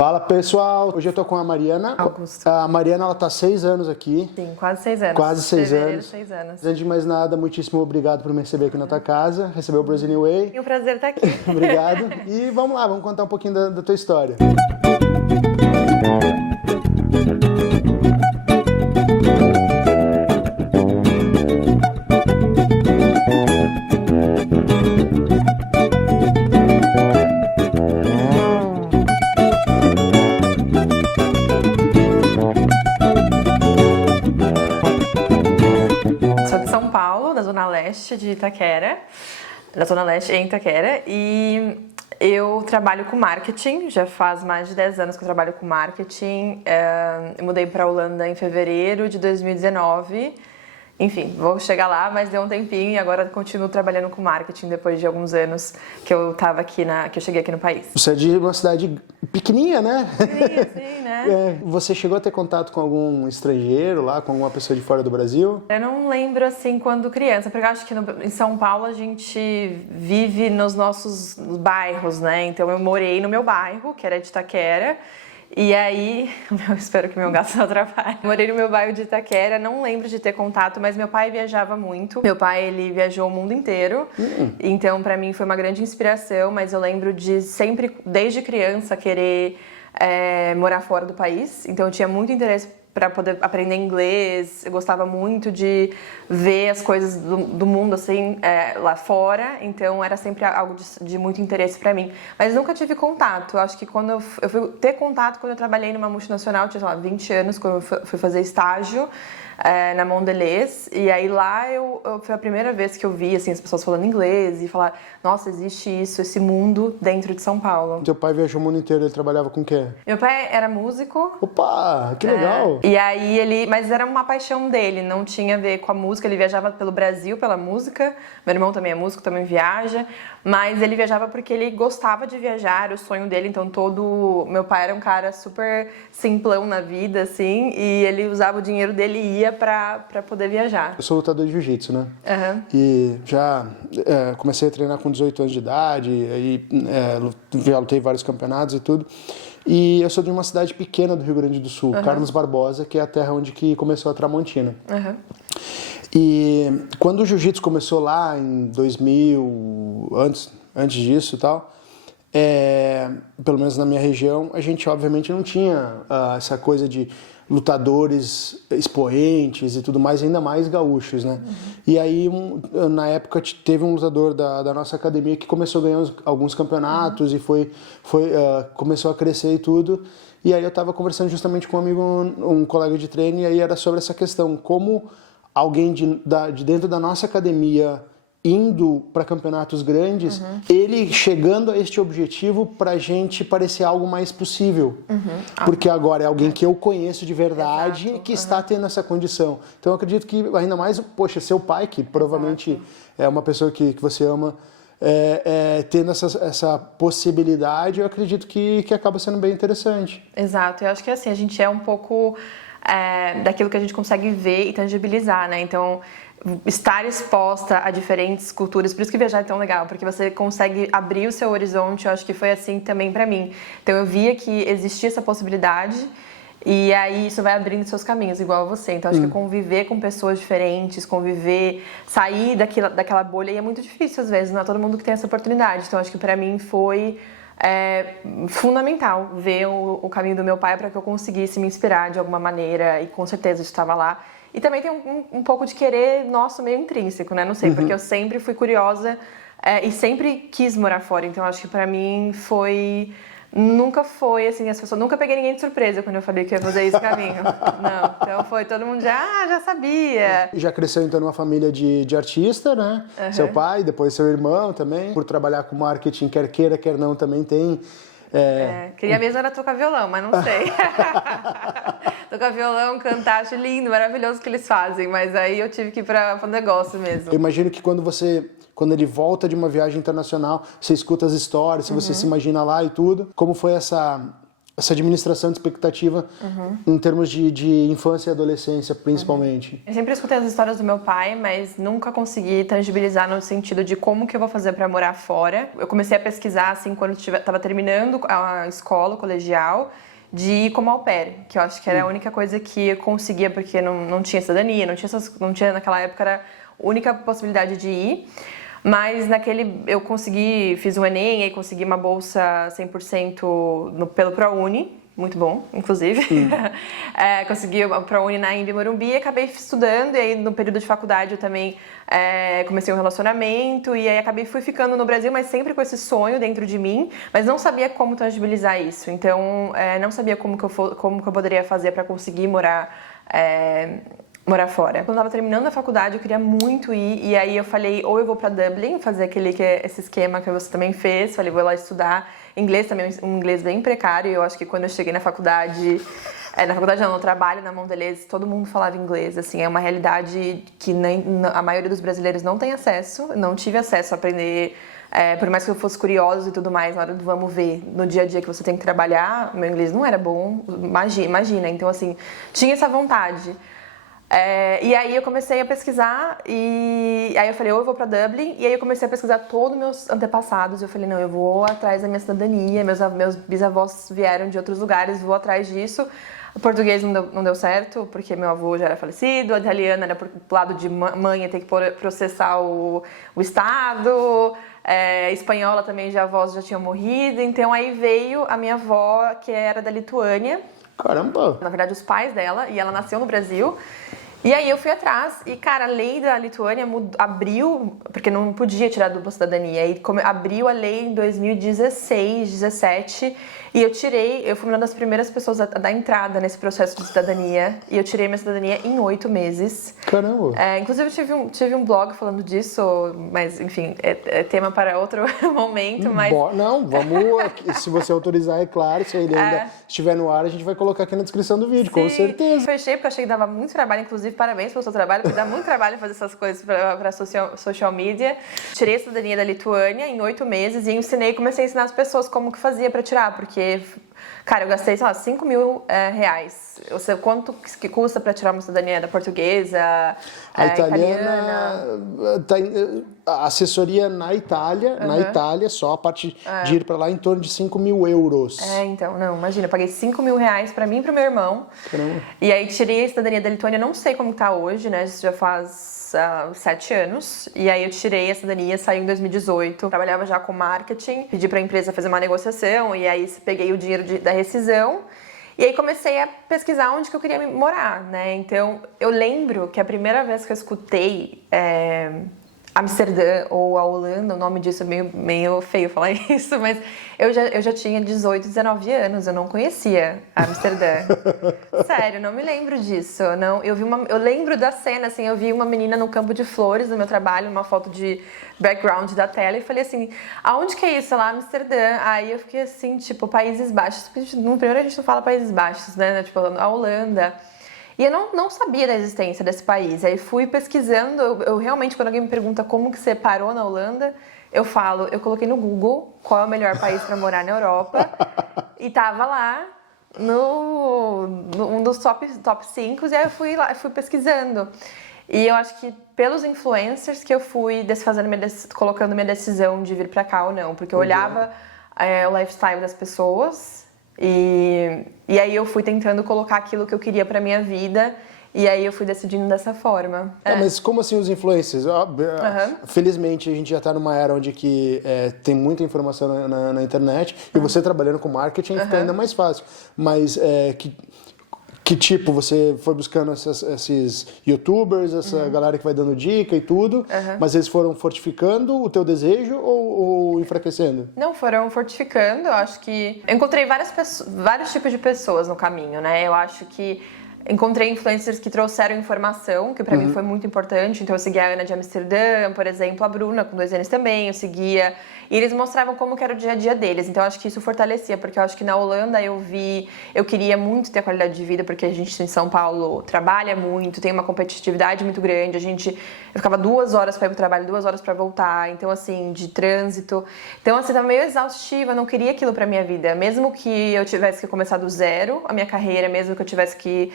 Fala pessoal, hoje eu tô com a Mariana. Augusto. A Mariana, ela tá 6 anos aqui. Sim, quase 6 anos. Quase 6 Fevereiro, anos. 6 anos. Antes de mais nada, muitíssimo obrigado por me receber aqui na tua casa, receber o Brazilian Way. E um prazer estar aqui. Obrigado. E vamos lá, vamos contar um pouquinho da tua história. Sou de São Paulo, da Zona Leste de Itaquera, da Zona Leste em Itaquera, e eu trabalho com marketing, já faz mais de 10 anos que eu trabalho com marketing. Eu mudei para a Holanda em fevereiro de 2019. Enfim, vou chegar lá, mas deu um tempinho e agora continuo trabalhando com marketing depois de alguns anos que eu tava aqui que eu cheguei aqui no país. Você é de uma cidade pequenininha, né? Pequenininha, sim, né? Você chegou a ter contato com algum estrangeiro lá, com alguma pessoa de fora do Brasil? Eu não lembro assim quando criança, porque eu acho que em São Paulo a gente vive nos nossos bairros, né? Então eu morei no meu bairro, que era de Itaquera. E aí, eu espero que meu gato não atrapalhe. Morei no meu bairro de Itaquera, não lembro de ter contato, mas meu pai viajava muito. Meu pai, ele viajou o mundo inteiro, então pra mim foi uma grande inspiração, mas eu lembro de sempre, desde criança, querer morar fora do país. Então eu tinha muito interesse para poder aprender inglês, eu gostava muito de ver as coisas do mundo assim lá fora, então era sempre algo de muito interesse para mim. Mas nunca tive contato. Eu acho que quando eu fui ter contato quando eu trabalhei numa multinacional, tinha, sei lá, 20 anos, quando eu fui fazer estágio na Mondelez, e aí lá foi a primeira vez que eu vi assim, as pessoas falando inglês e falar, nossa, existe isso, esse mundo dentro de São Paulo. Teu pai viajou o mundo inteiro, ele trabalhava com o quê? Meu pai era músico. Opa, que legal! E aí mas era uma paixão dele, não tinha a ver com a música, ele viajava pelo Brasil pela música, meu irmão também é músico, também viaja, mas ele viajava porque ele gostava de viajar, era o sonho dele, então meu pai era um cara super simplão na vida, assim, e ele usava o dinheiro dele e ia pra poder viajar. Eu sou lutador de jiu-jitsu, né? Uhum. E já comecei a treinar com 18 anos de idade, aí já lutei vários campeonatos e tudo. E eu sou de uma cidade pequena do Rio Grande do Sul, Carlos Barbosa, que é a terra onde que começou a Tramontina. E quando o jiu-jitsu começou lá em 2000, antes disso e tal, pelo menos na minha região, a gente obviamente não tinha essa coisa de lutadores expoentes e tudo mais, ainda mais gaúchos, né? E aí, na época, teve um lutador da nossa academia que começou a ganhar alguns campeonatos e começou a crescer e tudo. E aí eu estava conversando justamente com um amigo, um colega de treino, e aí era sobre essa questão, como alguém de dentro da nossa academia indo para campeonatos grandes, ele chegando a este objetivo pra gente parecer algo mais possível. Porque agora é alguém que eu conheço de verdade que está tendo essa condição. Então eu acredito que ainda mais, poxa, seu pai, que provavelmente é uma pessoa que você ama, tendo essa possibilidade, eu acredito que acaba sendo bem interessante. Exato, eu acho que assim, a gente é um pouco daquilo que a gente consegue ver e tangibilizar, né? Então, estar exposta a diferentes culturas, por isso que viajar é tão legal, porque você consegue abrir o seu horizonte. Eu acho que foi assim também pra mim. Então eu via que existia essa possibilidade e aí isso vai abrindo seus caminhos, igual você. Então acho que conviver com pessoas diferentes, sair daquela bolha, e é muito difícil às vezes, não é todo mundo que tem essa oportunidade. Então acho que pra mim foi fundamental ver o caminho do meu pai para que eu conseguisse me inspirar de alguma maneira, e com certeza estava lá. E também tem um pouco de querer nosso meio intrínseco, né? Não sei, porque eu sempre fui curiosa e sempre quis morar fora. Então acho que pra mim nunca foi assim, as pessoas, nunca peguei ninguém de surpresa quando eu falei que ia fazer esse caminho. Não, então foi, todo mundo já sabia. Já cresceu então numa família de artista, né? Seu pai, depois seu irmão também. Por trabalhar com marketing, quer queira, quer não, também tem. Queria mesmo era tocar violão, mas não sei. Tocar violão, cantar, acho lindo, maravilhoso o que eles fazem, mas aí eu tive que ir para o negócio mesmo. Eu imagino que quando ele volta de uma viagem internacional, você escuta as histórias, você se imagina lá e tudo. Como foi essa essa administração de expectativa em termos de infância e adolescência, principalmente? Eu sempre escutei as histórias do meu pai, mas nunca consegui tangibilizar no sentido de como que eu vou fazer para morar fora. Eu comecei a pesquisar, assim, quando estava terminando a escola, o colegial, de ir como au pair, que eu acho que era a única coisa que eu conseguia, porque não tinha cidadania, não tinha naquela época, era a única possibilidade de ir. Mas eu fiz o Enem e consegui uma bolsa 100% pelo ProUni, muito bom, inclusive. Consegui o ProUni na Embi Morumbi e acabei estudando, e aí no período de faculdade eu também comecei um relacionamento, e aí fui ficando no Brasil, mas sempre com esse sonho dentro de mim, mas não sabia como tangibilizar isso, então não sabia como que eu poderia fazer para conseguir morar fora. Quando eu tava terminando a faculdade, eu queria muito ir, e aí eu falei, ou eu vou pra Dublin, fazer esse esquema que você também fez, falei, vou lá estudar inglês também, um inglês bem precário, e eu acho que quando eu cheguei na faculdade não, no trabalho, na Mondelez, todo mundo falava inglês, assim, é uma realidade que a maioria dos brasileiros não tem acesso, não tive acesso a aprender, por mais que eu fosse curiosa e tudo mais, na hora do vamos ver, no dia a dia que você tem que trabalhar, meu inglês não era bom, imagina, então assim, tinha essa vontade. E aí eu comecei a pesquisar, e aí eu falei, ou eu vou pra Dublin, e aí eu comecei a pesquisar todos os meus antepassados, eu falei, não, eu vou atrás da minha cidadania, meus bisavós vieram de outros lugares, vou atrás disso. O português não deu certo, porque meu avô já era falecido, a italiana era pro lado de mãe, ia ter que processar o Estado, espanhola também, avós já tinham morrido, então aí veio a minha avó, que era da Lituânia. Caramba! Na verdade, os pais dela, e ela nasceu no Brasil. E aí eu fui atrás, e cara, a lei da Lituânia abriu, porque não podia tirar a dupla cidadania, e abriu a lei em 2016, 17, e eu fui uma das primeiras pessoas a dar entrada nesse processo de cidadania, e eu tirei minha cidadania em 8 meses. Caramba! Inclusive eu tive um blog falando disso, mas enfim, é tema para outro momento, mas... Não, se você autorizar, é claro, se ele ainda estiver no ar, a gente vai colocar aqui na descrição do vídeo, com certeza. Fechei, porque eu achei que dava muito trabalho, inclusive parabéns pelo seu trabalho, porque dá muito trabalho fazer essas coisas para social media. Tirei a cidadania da Lituânia em 8 meses e comecei a ensinar as pessoas como que fazia para tirar, porque, cara, eu gastei, sei lá, 5 mil reais. Quanto que custa para tirar uma cidadania da portuguesa, a italiana? A assessoria na Itália, só a parte de ir para lá, em torno de 5 mil euros. Então, não, imagina, eu paguei 5 mil reais para mim e pro meu irmão. Caramba. E aí tirei a cidadania da Lituânia, não sei como tá hoje, né, isso já faz 7 anos. E aí eu tirei a cidadania, saí em 2018, trabalhava já com marketing, pedi pra empresa fazer uma negociação, e aí peguei o dinheiro da rescisão. E aí comecei a pesquisar onde que eu queria morar, né? Então, eu lembro que a primeira vez que eu escutei Amsterdã ou a Holanda, o nome disso é meio feio falar isso, mas eu já tinha 18, 19 anos, eu não conhecia Amsterdã. Sério, não me lembro disso. Não, eu lembro da cena, assim, eu vi uma menina no campo de flores no meu trabalho, uma foto de background da tela, e falei assim, aonde que é isso? Lá, Amsterdã. Aí eu fiquei assim, tipo, Países Baixos. No primeiro a gente não fala Países Baixos, né? Tipo, a Holanda. E eu não sabia da existência desse país. Aí fui pesquisando, eu realmente, quando alguém me pergunta como que você parou na Holanda, eu coloquei no Google qual é o melhor país para morar na Europa, e tava lá um dos top 5, e aí eu fui pesquisando. E eu acho que pelos influencers que eu fui colocando minha decisão de vir pra cá ou não, porque eu olhava o lifestyle das pessoas, e aí eu fui tentando colocar aquilo que eu queria pra minha vida, e aí eu fui decidindo dessa forma. Mas como assim os influencers? Felizmente a gente já está numa era onde tem muita informação na internet, e você trabalhando com marketing fica ainda mais fácil. Mas que tipo, você foi buscando esses youtubers, essa galera que vai dando dica e tudo, mas eles foram fortificando o teu desejo ou enfraquecendo? Não, foram fortificando. Eu acho que eu encontrei vários tipos de pessoas no caminho, né? Eu acho que encontrei influencers que trouxeram informação, que pra mim foi muito importante. Então eu seguia a Ana de Amsterdã, por exemplo, a Bruna com 2 anos também, eu seguia. E eles mostravam como que era o dia a dia deles. Então eu acho que isso fortalecia, porque eu acho que na Holanda eu queria muito ter qualidade de vida, porque a gente em São Paulo trabalha muito, tem uma competitividade muito grande. Eu ficava 2 horas para ir pro trabalho, 2 horas para voltar. Então assim, de trânsito. Então assim, tava meio exaustiva, eu não queria aquilo pra minha vida. Mesmo que eu tivesse que começar do zero a minha carreira, mesmo que eu tivesse que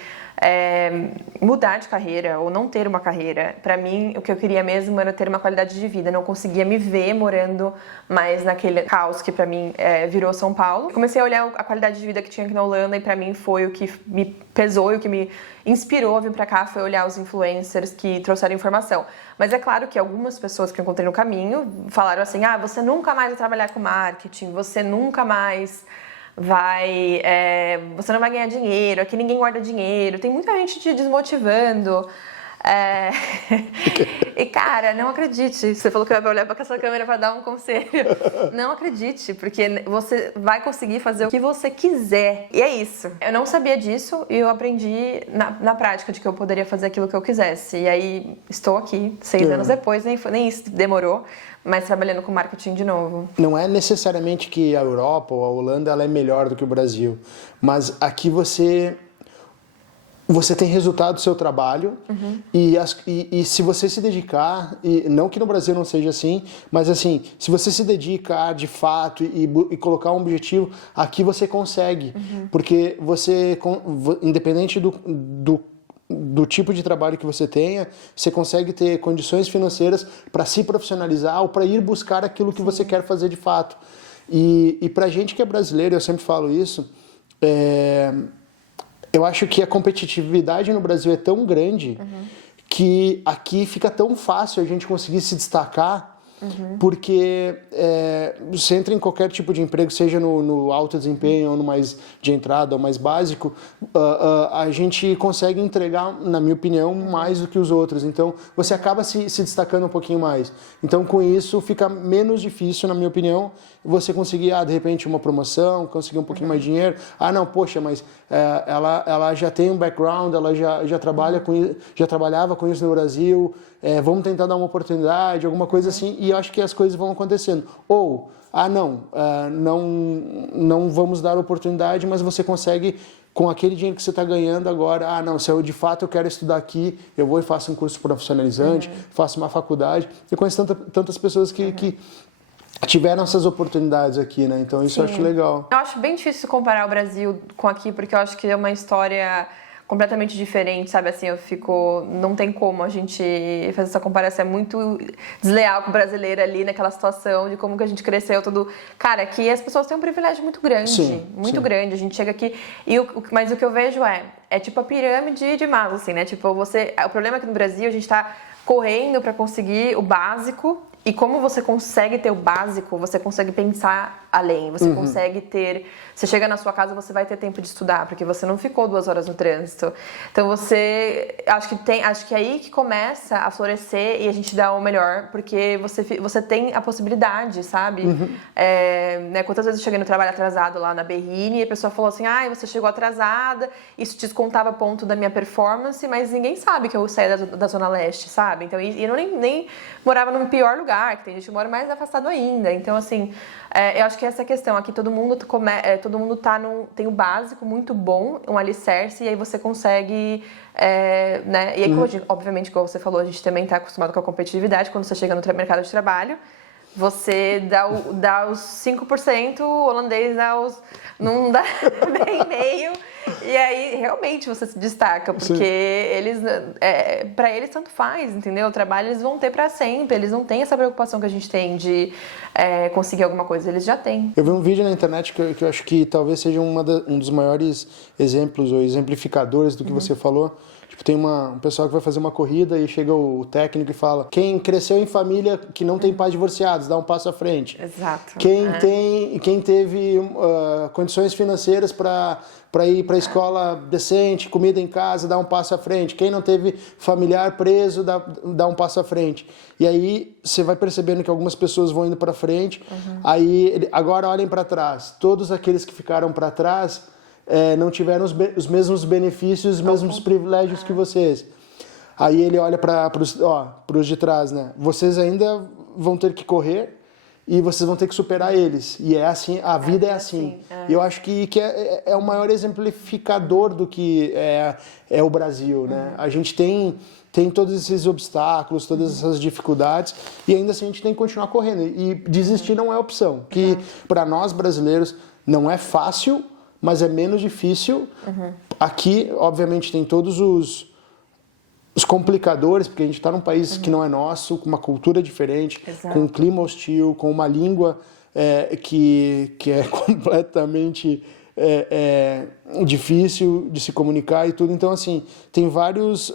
mudar de carreira ou não ter uma carreira, pra mim o que eu queria mesmo era ter uma qualidade de vida. Eu não conseguia me ver morando mais naquele caos que pra mim virou São Paulo. Comecei a olhar a qualidade de vida que tinha aqui na Holanda e pra mim foi o que me pesou e o que me inspirou a vir pra cá, foi olhar os influencers que trouxeram informação. Mas é claro que algumas pessoas que eu encontrei no caminho falaram assim: você nunca mais vai trabalhar com marketing, você nunca mais você não vai ganhar dinheiro, aqui ninguém guarda dinheiro, tem muita gente te desmotivando. E cara, não acredite. Você falou que eu ia olhar pra essa câmera pra dar um conselho. Não acredite, porque você vai conseguir fazer o que você quiser. E é isso. Eu não sabia disso e eu aprendi na prática de que eu poderia fazer aquilo que eu quisesse. E aí estou aqui, 6 anos depois, nem isso demorou, mas trabalhando com marketing de novo. Não é necessariamente que a Europa ou a Holanda ela é melhor do que o Brasil, mas aqui você tem resultado do seu trabalho e se você se dedicar, e não que no Brasil não seja assim, mas assim, se você se dedica de fato e colocar um objetivo, aqui você consegue, porque você, independente do tipo de trabalho que você tenha, você consegue ter condições financeiras para se profissionalizar ou para ir buscar aquilo que você quer fazer de fato. E pra gente que é brasileiro, eu sempre falo isso, eu acho que a competitividade no Brasil é tão grande que aqui fica tão fácil a gente conseguir se destacar, porque você entra em qualquer tipo de emprego, seja no alto desempenho ou no mais de entrada ou mais básico, a gente consegue entregar, na minha opinião, mais do que os outros. Então, você acaba se destacando um pouquinho mais. Então, com isso, fica menos difícil, na minha opinião, você conseguir, de repente, uma promoção, conseguir um pouquinho mais de dinheiro. Não, poxa, mas ela já tem um background, ela já trabalhava com isso no Brasil, vamos tentar dar uma oportunidade, alguma coisa assim, e eu acho que as coisas vão acontecendo. Ou, não vamos dar oportunidade, mas você consegue, com aquele dinheiro que você está ganhando agora, se eu de fato eu quero estudar aqui, eu vou e faço um curso profissionalizante, faço uma faculdade. Eu conheço tantas pessoas que tiveram essas oportunidades aqui, né? Então isso eu acho legal. Eu acho bem difícil comparar o Brasil com aqui, porque eu acho que é uma história completamente diferente, sabe? Assim, não tem como a gente fazer essa comparação, é muito desleal com o brasileiro ali naquela situação de como que a gente cresceu, tudo. Cara, aqui as pessoas têm um privilégio muito grande, grande. A gente chega aqui mas o que eu vejo é tipo a pirâmide de Maslow, assim, né? Tipo, o problema é que no Brasil a gente tá correndo para conseguir o básico. E como você consegue ter o básico, você consegue pensar além, você consegue ter... Você chega na sua casa, você vai ter tempo de estudar, porque você não ficou 2 horas no trânsito. Então acho que é aí que começa a florescer e a gente dá o melhor, porque você tem a possibilidade, sabe? Quantas vezes eu cheguei no trabalho atrasado lá na Berrine e a pessoa falou assim, você chegou atrasada, isso descontava ponto da minha performance, mas ninguém sabe que eu saí da Zona Leste, sabe? Então, e eu nem morava no pior lugar, que tem gente que mora mais afastado ainda. Então, assim, eu acho que essa é a questão. Aqui todo mundo tem o básico muito bom, um alicerce, e aí você consegue, né? E aí, obviamente, como você falou, a gente também está acostumado com a competitividade. Quando você chega no mercado de trabalho, você dá os 5%, o holandês não dá nem meio. E aí, realmente, você se destaca, porque pra eles tanto faz, entendeu? O trabalho eles vão ter pra sempre, eles não têm essa preocupação que a gente tem de conseguir alguma coisa, eles já têm. Eu vi um vídeo na internet que eu acho que talvez seja um dos maiores exemplos ou exemplificadores do que você falou. Tipo, tem um pessoal que vai fazer uma corrida e chega o técnico e fala: quem cresceu em família que não tem pais divorciados, dá um passo à frente. Exato. Quem teve condições financeiras para ir para a escola decente, comida em casa, dá um passo à frente. Quem não teve familiar preso, dá um passo à frente. E aí você vai percebendo que algumas pessoas vão indo para frente, aí agora olhem para trás. Todos aqueles que ficaram para trás não tiveram os mesmos benefícios, os mesmos privilégios que vocês. Aí ele olha para os de trás, né? Vocês ainda vão ter que correr e vocês vão ter que superar eles. E é assim, a vida é assim. E eu acho que é o maior exemplificador do que é o Brasil, né? A gente tem todos esses obstáculos, todas essas dificuldades, e ainda assim a gente tem que continuar correndo. E desistir não é opção, que para nós brasileiros não é fácil, mas é menos difícil. Aqui, obviamente, tem todos os complicadores, porque a gente está num país que não é nosso, com uma cultura diferente, com um clima hostil, com uma língua que é completamente difícil de se comunicar e tudo. Então, assim, tem vários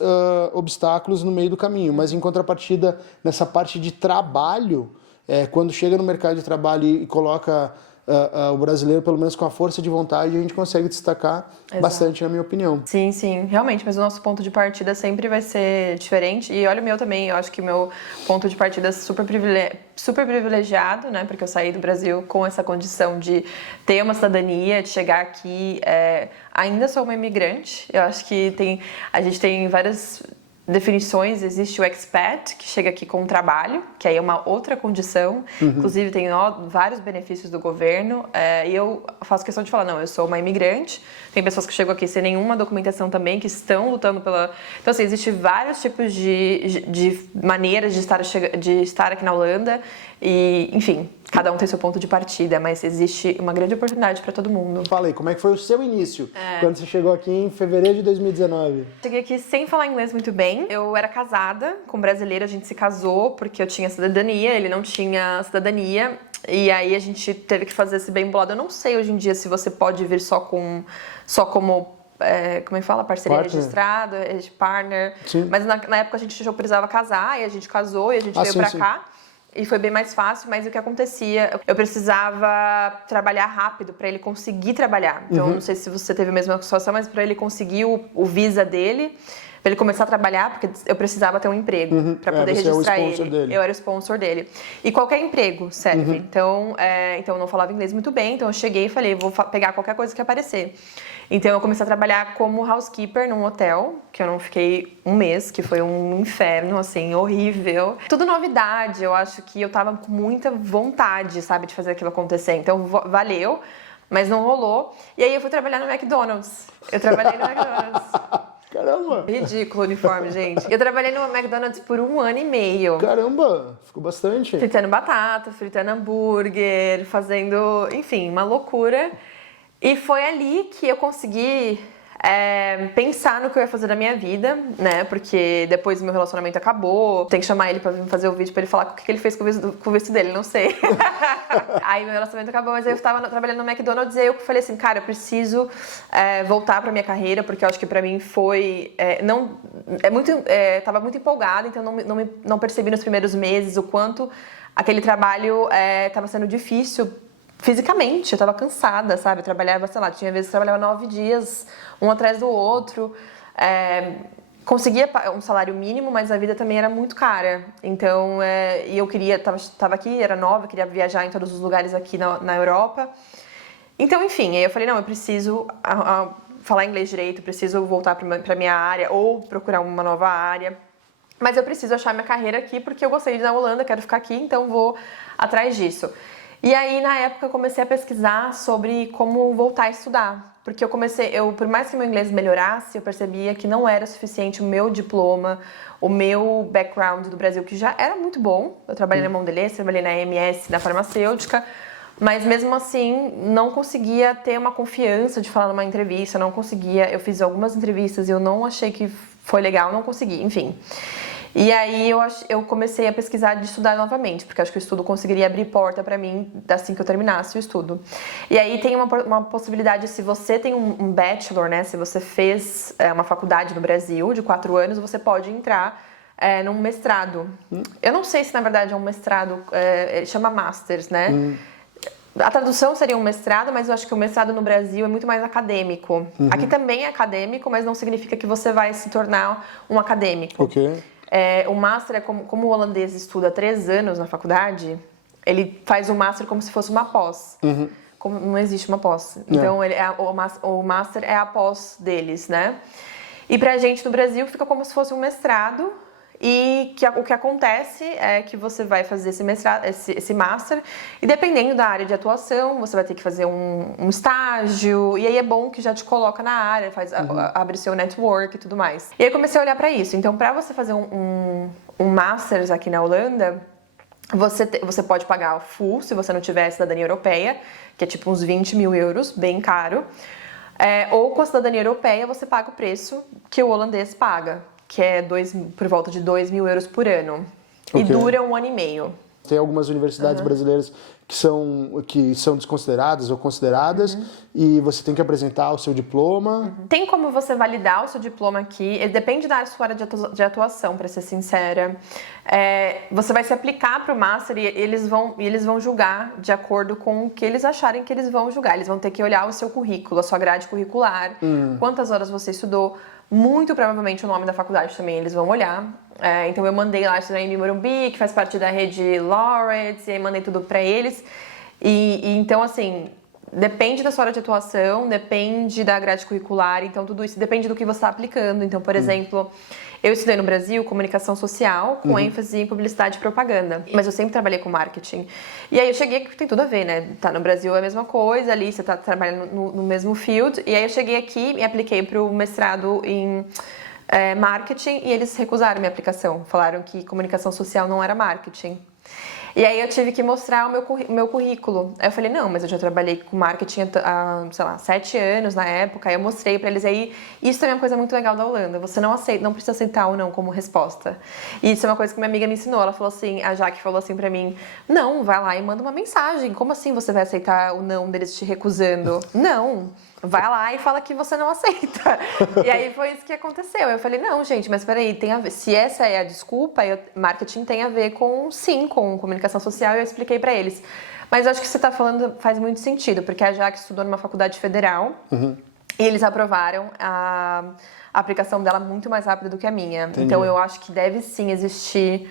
obstáculos no meio do caminho, mas em contrapartida, nessa parte de trabalho, quando chega no mercado de trabalho e coloca o brasileiro, pelo menos com a força de vontade, a gente consegue destacar bastante, na minha opinião. Sim, sim, realmente, mas o nosso ponto de partida sempre vai ser diferente, e olha o meu também, eu acho que o meu ponto de partida é super privilegiado, né, porque eu saí do Brasil com essa condição de ter uma cidadania, de chegar aqui, ainda sou uma imigrante, eu acho que a gente tem várias definições. Existe o expat, que chega aqui com trabalho, que aí é uma outra condição, inclusive tem vários benefícios do governo, e eu faço questão de falar, não, eu sou uma imigrante, tem pessoas que chegam aqui sem nenhuma documentação também, que estão lutando pela... Então, assim, existem vários tipos de maneiras de estar aqui na Holanda, e, enfim, cada um tem seu ponto de partida, mas existe uma grande oportunidade para todo mundo. Fala aí, como é que foi o seu início, quando você chegou aqui em fevereiro de 2019? Cheguei aqui sem falar inglês muito bem. Eu era casada com um brasileiro, a gente se casou porque eu tinha cidadania, ele não tinha cidadania. E aí a gente teve que fazer esse bem bolado. Eu não sei hoje em dia se você pode vir só como como é que fala? Parceria registrada, partner. Sim. Mas na época a gente já precisava casar, e a gente casou, e a gente veio pra cá. E foi bem mais fácil, mas o que acontecia? Eu precisava trabalhar rápido para ele conseguir trabalhar. Então, não sei se você teve a mesma situação, mas para ele conseguir o visa dele, para ele começar a trabalhar, porque eu precisava ter um emprego para poder registrar ele. Dele. Eu era o sponsor dele. E qualquer emprego serve. Então, eu não falava inglês muito bem, então eu cheguei e falei, vou pegar qualquer coisa que aparecer. Então eu comecei a trabalhar como housekeeper num hotel, que eu não fiquei um mês, que foi um inferno, assim, horrível. Tudo novidade, eu acho que eu tava com muita vontade, sabe, de fazer aquilo acontecer. Então valeu, mas não rolou. E aí eu fui trabalhar no McDonald's. Eu trabalhei no McDonald's. Caramba! Ridículo o uniforme, gente. Eu trabalhei no McDonald's por 1 ano e meio. Caramba! Ficou bastante. Fritando batata, fritando hambúrguer, fazendo, enfim, uma loucura. E foi ali que eu consegui pensar no que eu ia fazer da minha vida, né? Porque depois meu relacionamento acabou. Tem que chamar ele pra vir fazer o vídeo pra ele falar o que ele fez com o vestido dele, não sei. Aí meu relacionamento acabou, mas aí eu estava trabalhando no McDonald's e aí eu falei assim, cara, eu preciso voltar pra minha carreira, porque eu acho que pra mim foi... tava muito empolgada, então não percebi nos primeiros meses o quanto aquele trabalho tava sendo difícil fisicamente. Eu tava cansada, sabe? Eu trabalhava, sei lá, tinha vezes que eu trabalhava 9 dias, um atrás do outro. Conseguia um salário mínimo, mas a vida também era muito cara. Então, e eu tava aqui, era nova, queria viajar em todos os lugares aqui na Europa. Então, enfim, aí eu falei, não, eu preciso falar inglês direito, preciso voltar pra minha área ou procurar uma nova área. Mas eu preciso achar minha carreira aqui, porque eu gostei de ir na Holanda, quero ficar aqui, então vou atrás disso. E aí, na época, eu comecei a pesquisar sobre como voltar a estudar. Porque por mais que meu inglês melhorasse, eu percebia que não era suficiente o meu diploma, o meu background do Brasil, que já era muito bom. Eu trabalhei na Mondelez, trabalhei na MS, na farmacêutica, mas mesmo assim, não conseguia ter uma confiança de falar numa entrevista, não conseguia. Eu fiz algumas entrevistas e eu não achei que foi legal, não consegui, enfim. E aí eu comecei a pesquisar de estudar novamente, porque acho que o estudo conseguiria abrir porta pra mim assim que eu terminasse o estudo. E aí tem uma possibilidade, se você tem um bachelor, né, se você fez uma faculdade no Brasil de 4 anos, você pode entrar num mestrado. Eu não sei se na verdade é um mestrado, chama Masters, né? A tradução seria um mestrado, mas eu acho que o mestrado no Brasil é muito mais acadêmico. Aqui também é acadêmico, mas não significa que você vai se tornar um acadêmico. Ok. O Master é como o holandês estuda 3 anos na faculdade, ele faz o Master como se fosse uma pós. Como não existe uma pós. Então, o Master é a pós deles, né? E pra gente no Brasil fica como se fosse um mestrado, E o que acontece é que você vai fazer esse mestrado, esse master, e dependendo da área de atuação, você vai ter que fazer um estágio, e aí é bom que já te coloca na área, abre seu network e tudo mais. E aí eu comecei a olhar para isso. Então, para você fazer um master aqui na Holanda, você pode pagar o full se você não tiver cidadania europeia, que é tipo uns 20 mil euros, bem caro. Ou com a cidadania europeia você paga o preço que o holandês paga, que é por volta de 2 mil euros por ano. Okay. E dura 1 ano e meio. Tem algumas universidades brasileiras que são desconsideradas ou consideradas e você tem que apresentar o seu diploma. Tem como você validar o seu diploma aqui, depende da sua área de atuação, para ser sincera. Você vai se aplicar para o Master e eles vão julgar de acordo com o que eles acharem que eles vão julgar. Eles vão ter que olhar o seu currículo, a sua grade curricular, quantas horas você estudou. Muito provavelmente o nome da faculdade também eles vão olhar. Então eu mandei lá estudar em Morumbi, que faz parte da rede Laureate, e aí mandei tudo pra eles. E então, assim, depende da sua área de atuação, depende da grade curricular, então tudo isso depende do que você está aplicando. Então, por exemplo, eu estudei no Brasil comunicação social com ênfase em publicidade e propaganda, mas eu sempre trabalhei com marketing. E aí eu cheguei, que tem tudo a ver, né? Tá no Brasil é a mesma coisa, ali você tá trabalhando no mesmo field. E aí eu cheguei aqui e apliquei para o mestrado em marketing e eles recusaram minha aplicação. Falaram que comunicação social não era marketing. E aí eu tive que mostrar o meu currículo. Aí eu falei, não, mas eu já trabalhei com marketing há, sei lá, 7 anos na época. Aí eu mostrei pra eles. Aí isso também é uma coisa muito legal da Holanda. Você não precisa aceitar ou não como resposta. E isso é uma coisa que minha amiga me ensinou. Ela falou assim, a Jaque falou assim pra mim, não, vai lá e manda uma mensagem. Como assim você vai aceitar o não deles te recusando? Não. Vai lá e fala que você não aceita. E aí foi isso que aconteceu. Eu falei, não, gente, mas peraí, tem a ver. Se essa é a desculpa, marketing tem a ver com comunicação social, e eu expliquei pra eles. Mas eu acho que você tá falando faz muito sentido, porque a Jaque estudou numa faculdade federal e eles aprovaram a aplicação dela muito mais rápido do que a minha. Entendi. Então eu acho que deve sim existir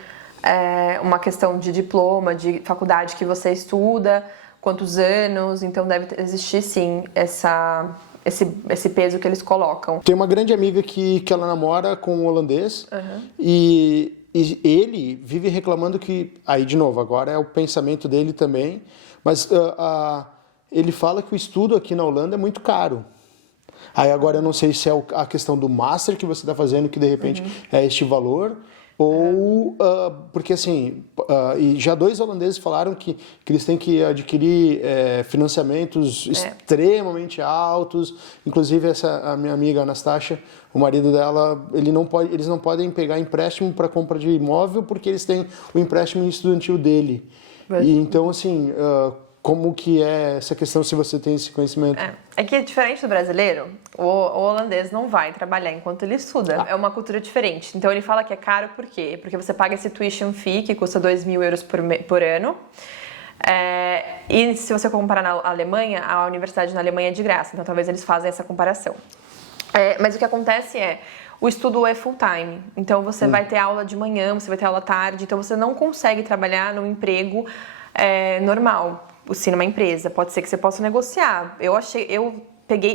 uma questão de diploma, de faculdade que você estuda, quantos anos, então deve existir sim esse peso que eles colocam. Tem uma grande amiga que ela namora com um holandês e ele vive reclamando que, aí de novo, agora é o pensamento dele também, mas ele fala que o estudo aqui na Holanda é muito caro. Aí agora eu não sei se é a questão do master que você está fazendo que de repente é este valor, ou porque assim, e já 2 holandeses falaram que eles têm que adquirir financiamentos extremamente altos. Inclusive a minha amiga Anastasia, o marido dela, eles não podem pegar empréstimo para compra de imóvel porque eles têm o empréstimo estudantil dele. E então assim, como que é essa questão, se você tem esse conhecimento? É que diferente do brasileiro, o holandês não vai trabalhar enquanto ele estuda. É uma cultura diferente. Então ele fala que é caro por quê? Porque você paga esse tuition fee, que custa 2 mil euros por ano. E se você comparar na Alemanha, a universidade na Alemanha é de graça. Então talvez eles façam essa comparação. Mas o que acontece o estudo é full time. Então você vai ter aula de manhã, você vai ter aula à tarde. Então você não consegue trabalhar num emprego normal. Sim, numa empresa, pode ser que você possa negociar. Eu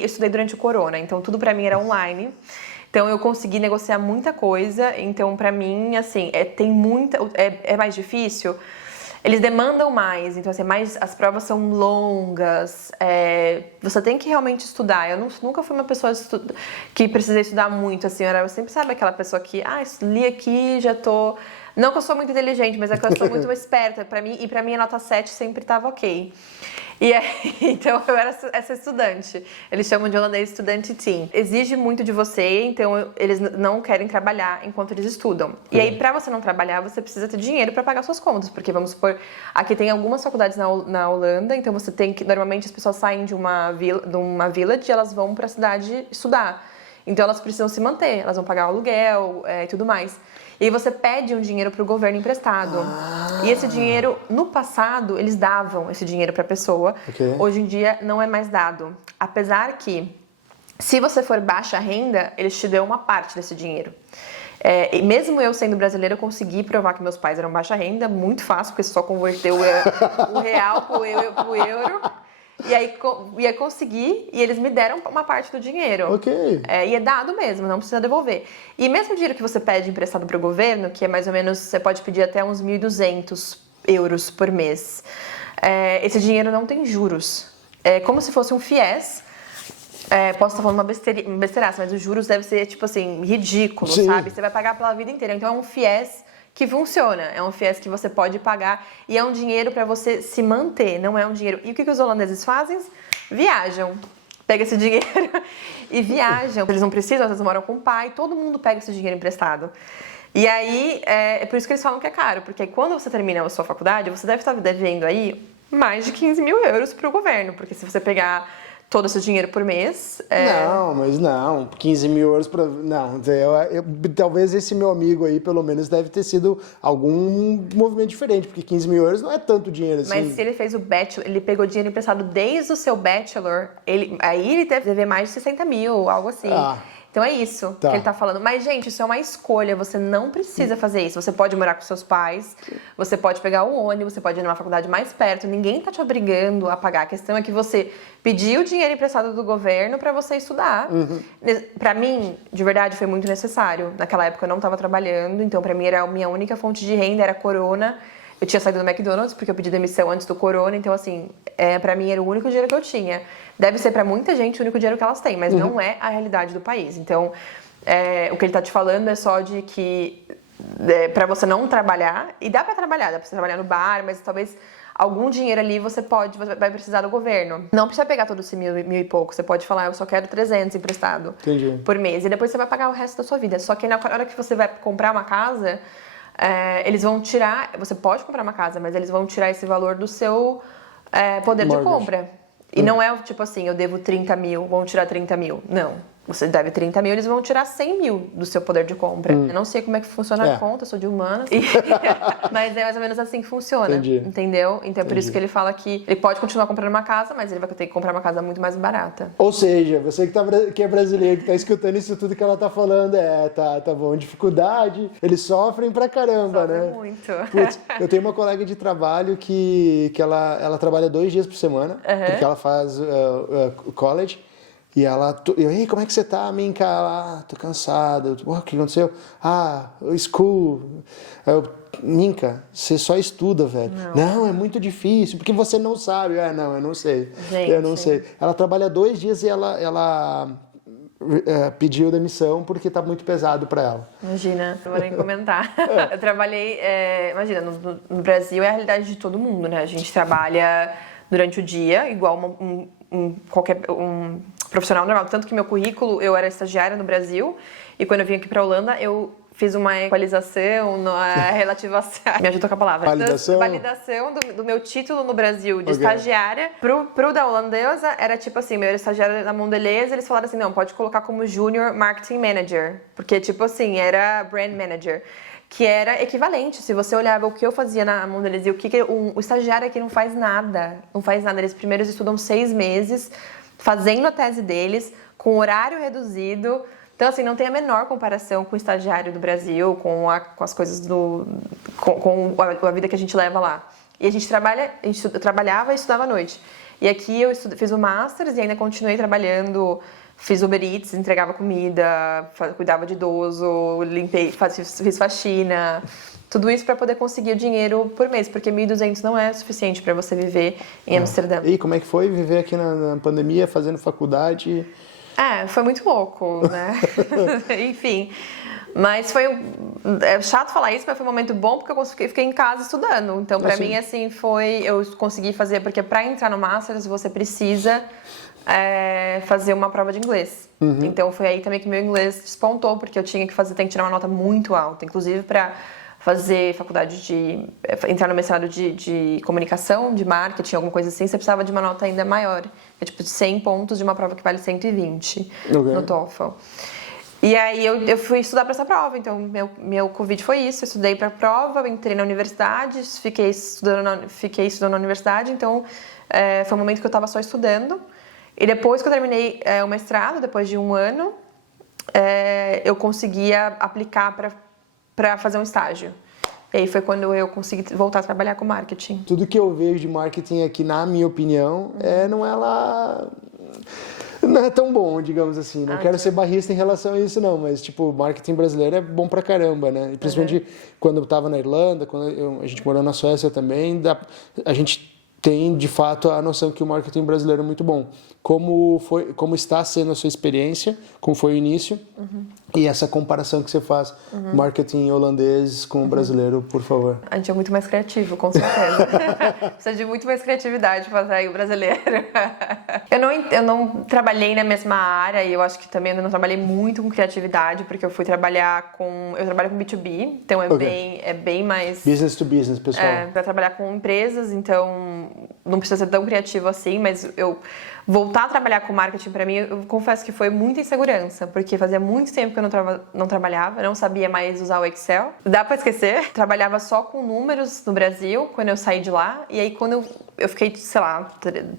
estudei durante o corona, então tudo pra mim era online. Então eu consegui negociar muita coisa. Então pra mim, assim, é mais difícil. Eles demandam mais, então assim, as provas são longas. Você tem que realmente estudar. Eu nunca fui uma pessoa que precisei estudar muito, assim. Eu sempre, sabe, aquela pessoa que, li aqui, já tô... Não que eu sou muito inteligente, mas é que eu sou muito esperta. Pra mim a nota 7 sempre estava ok. Então eu era essa estudante. Eles chamam de holandês estudante teen. Exige muito de você, então eles não querem trabalhar enquanto eles estudam. E aí, pra você não trabalhar, você precisa ter dinheiro pra pagar suas contas. Porque, vamos supor, aqui tem algumas faculdades na Holanda, então você tem que... Normalmente as pessoas saem de uma village e elas vão pra cidade estudar. Então elas precisam se manter, elas vão pagar o aluguel e tudo mais. E aí você pede um dinheiro para o governo emprestado. E esse dinheiro, no passado, eles davam esse dinheiro para a pessoa. Hoje em dia, não é mais dado. Apesar que, se você for baixa renda, eles te dão uma parte desse dinheiro. E mesmo eu sendo brasileira, eu consegui provar que meus pais eram baixa renda, muito fácil, porque só converteu o real pro euro. E aí ia conseguir, e eles me deram uma parte do dinheiro. Ok. E é dado mesmo, não precisa devolver. E mesmo o dinheiro que você pede emprestado para o governo, que é mais ou menos, você pode pedir até uns 1.200 euros por mês, esse dinheiro não tem juros. É como se fosse um FIES. Posso estar falando uma besteiraça, mas os juros devem ser, tipo assim, ridículo, Sim. sabe? Você vai pagar pela vida inteira. Então é um FIES que funciona, é um FIES que você pode pagar e é um dinheiro para você se manter, não é um dinheiro... E o que os holandeses fazem? Viajam. Pega esse dinheiro e viajam. Eles não precisam, às vezes moram com o pai, todo mundo pega esse dinheiro emprestado. E aí, é por isso que eles falam que é caro, porque quando você termina a sua faculdade, você deve estar devendo aí mais de 15 mil euros para o governo, porque se você pegar todo esse dinheiro por mês... Não, mas não, 15 mil euros para... Não, talvez esse meu amigo aí, pelo menos, deve ter sido algum movimento diferente, porque 15 mil euros não é tanto dinheiro assim. Mas se ele fez o bachelor, ele pegou dinheiro emprestado desde o seu bachelor, aí ele deve dever mais de 60 mil, algo assim. Então é isso que ele tá falando. Mas, gente, isso é uma escolha, você não precisa fazer isso. Você pode morar com seus pais, você pode pegar um ônibus, você pode ir numa faculdade mais perto, ninguém tá te obrigando a pagar. A questão é que você pediu o dinheiro emprestado do governo para você estudar. Para mim, de verdade, foi muito necessário. Naquela época eu não estava trabalhando, então para mim era a minha única fonte de renda, era corona. Eu tinha saído do McDonald's porque eu pedi demissão antes do corona, então assim, pra mim era o único dinheiro que eu tinha. Deve ser pra muita gente o único dinheiro que elas têm, mas não é a realidade do país. Então, o que ele tá te falando é só de que pra você não trabalhar, e dá pra você trabalhar no bar, mas talvez algum dinheiro ali você vai precisar do governo. Não precisa pegar todo esse mil e pouco, você pode falar, eu só quero 300 emprestado por mês, e depois você vai pagar o resto da sua vida. Só que na hora que você vai comprar uma casa... eles vão tirar, você pode comprar uma casa, mas eles vão tirar esse valor do seu poder de compra. E não é tipo assim, eu devo 30 mil, vão tirar 30 mil. Não, você deve 30 mil, eles vão tirar 100 mil do seu poder de compra. Eu não sei como é que funciona a conta, eu sou de humanas. Mas é mais ou menos assim que funciona, entendeu? Então é por isso que ele fala que ele pode continuar comprando uma casa, mas ele vai ter que comprar uma casa muito mais barata. Ou seja, você que é brasileiro, que tá escutando isso tudo que ela tá falando, tá bom, dificuldade, eles sofrem pra caramba, né? Muito. Putz, eu tenho uma colega de trabalho que ela trabalha 2 dias por semana, porque ela faz college. E ei, como é que você tá, Minka? Tô cansado. O que aconteceu? School. Minka, você só estuda, velho. Não, é muito difícil, porque você não sabe. Não, eu não sei. Gente. Eu não sei. Ela trabalha 2 dias e ela pediu demissão porque tá muito pesado pra ela. Imagina, não vou nem comentar. Eu trabalhei, imagina, no Brasil é a realidade de todo mundo, né? A gente trabalha durante o dia, igual qualquer profissional normal. Tanto que meu currículo, eu era estagiária no Brasil e quando eu vim aqui pra Holanda, eu fiz uma equalização, relativação, me ajuda com a palavra. Validação do meu título no Brasil de estagiária. Pro da holandesa, era tipo assim, meu era estagiário na Mondelez, eles falaram assim, não, pode colocar como Junior Marketing Manager, porque tipo assim, era Brand Manager, que era equivalente. Se você olhava o que eu fazia na Mondelez e o estagiário aqui não faz nada, eles primeiro estudam 6 meses, fazendo a tese deles, com horário reduzido. Então, assim, não tem a menor comparação com o estagiário do Brasil, com as coisas com a vida que a gente leva lá. E eu trabalhava e estudava à noite. E aqui eu fiz o Masters e ainda continuei trabalhando, fiz Uber Eats, entregava comida, cuidava de idoso, limpei, fiz faxina. Tudo isso para poder conseguir o dinheiro por mês, porque 1.200 não é suficiente para você viver em Amsterdã. E como é que foi viver aqui na pandemia, fazendo faculdade? Foi muito louco, né? Enfim, mas é chato falar isso, mas foi um momento bom porque eu fiquei em casa estudando. Então, para mim, assim, eu consegui fazer, porque para entrar no Masters você precisa fazer uma prova de inglês. Então, foi aí também que meu inglês despontou, porque eu tinha que tirar uma nota muito alta, inclusive para fazer faculdade entrar no mestrado de comunicação, de marketing, alguma coisa assim, você precisava de uma nota ainda maior. É tipo de 100 pontos de uma prova que vale 120 no TOEFL. E aí eu fui estudar para essa prova, então meu Covid foi isso, eu estudei para a prova, entrei na universidade, fiquei estudando na universidade, então foi um momento que eu estava só estudando. E depois que eu terminei o mestrado, depois de 1 ano, eu conseguia aplicar para fazer um estágio. E aí foi quando eu consegui voltar a trabalhar com marketing. Tudo que eu vejo de marketing aqui, na minha opinião, não é lá... Não é tão bom, digamos assim. Não quero ser barrista em relação a isso, não. Mas, tipo, marketing brasileiro é bom pra caramba, né? E principalmente quando eu tava na Irlanda, quando a gente morou na Suécia também, a gente tem, de fato, a noção que o marketing brasileiro é muito bom. Como está sendo a sua experiência, como foi o início, e essa comparação que você faz, marketing holandês com o brasileiro, por favor. A gente é muito mais criativo, com certeza. Precisa de muito mais criatividade para atrair o brasileiro. Eu não trabalhei na mesma área e eu acho que também eu não trabalhei muito com criatividade, porque eu fui trabalhar com... Eu trabalho com B2B, então é bem mais... Business to business, pessoal. Para trabalhar com empresas, então não precisa ser tão criativo assim, mas eu... Voltar a trabalhar com marketing para mim, eu confesso que foi muita insegurança, porque fazia muito tempo que eu não trabalhava, não sabia mais usar o Excel. Dá para esquecer, trabalhava só com números no Brasil quando eu saí de lá, e aí quando eu fiquei, sei lá,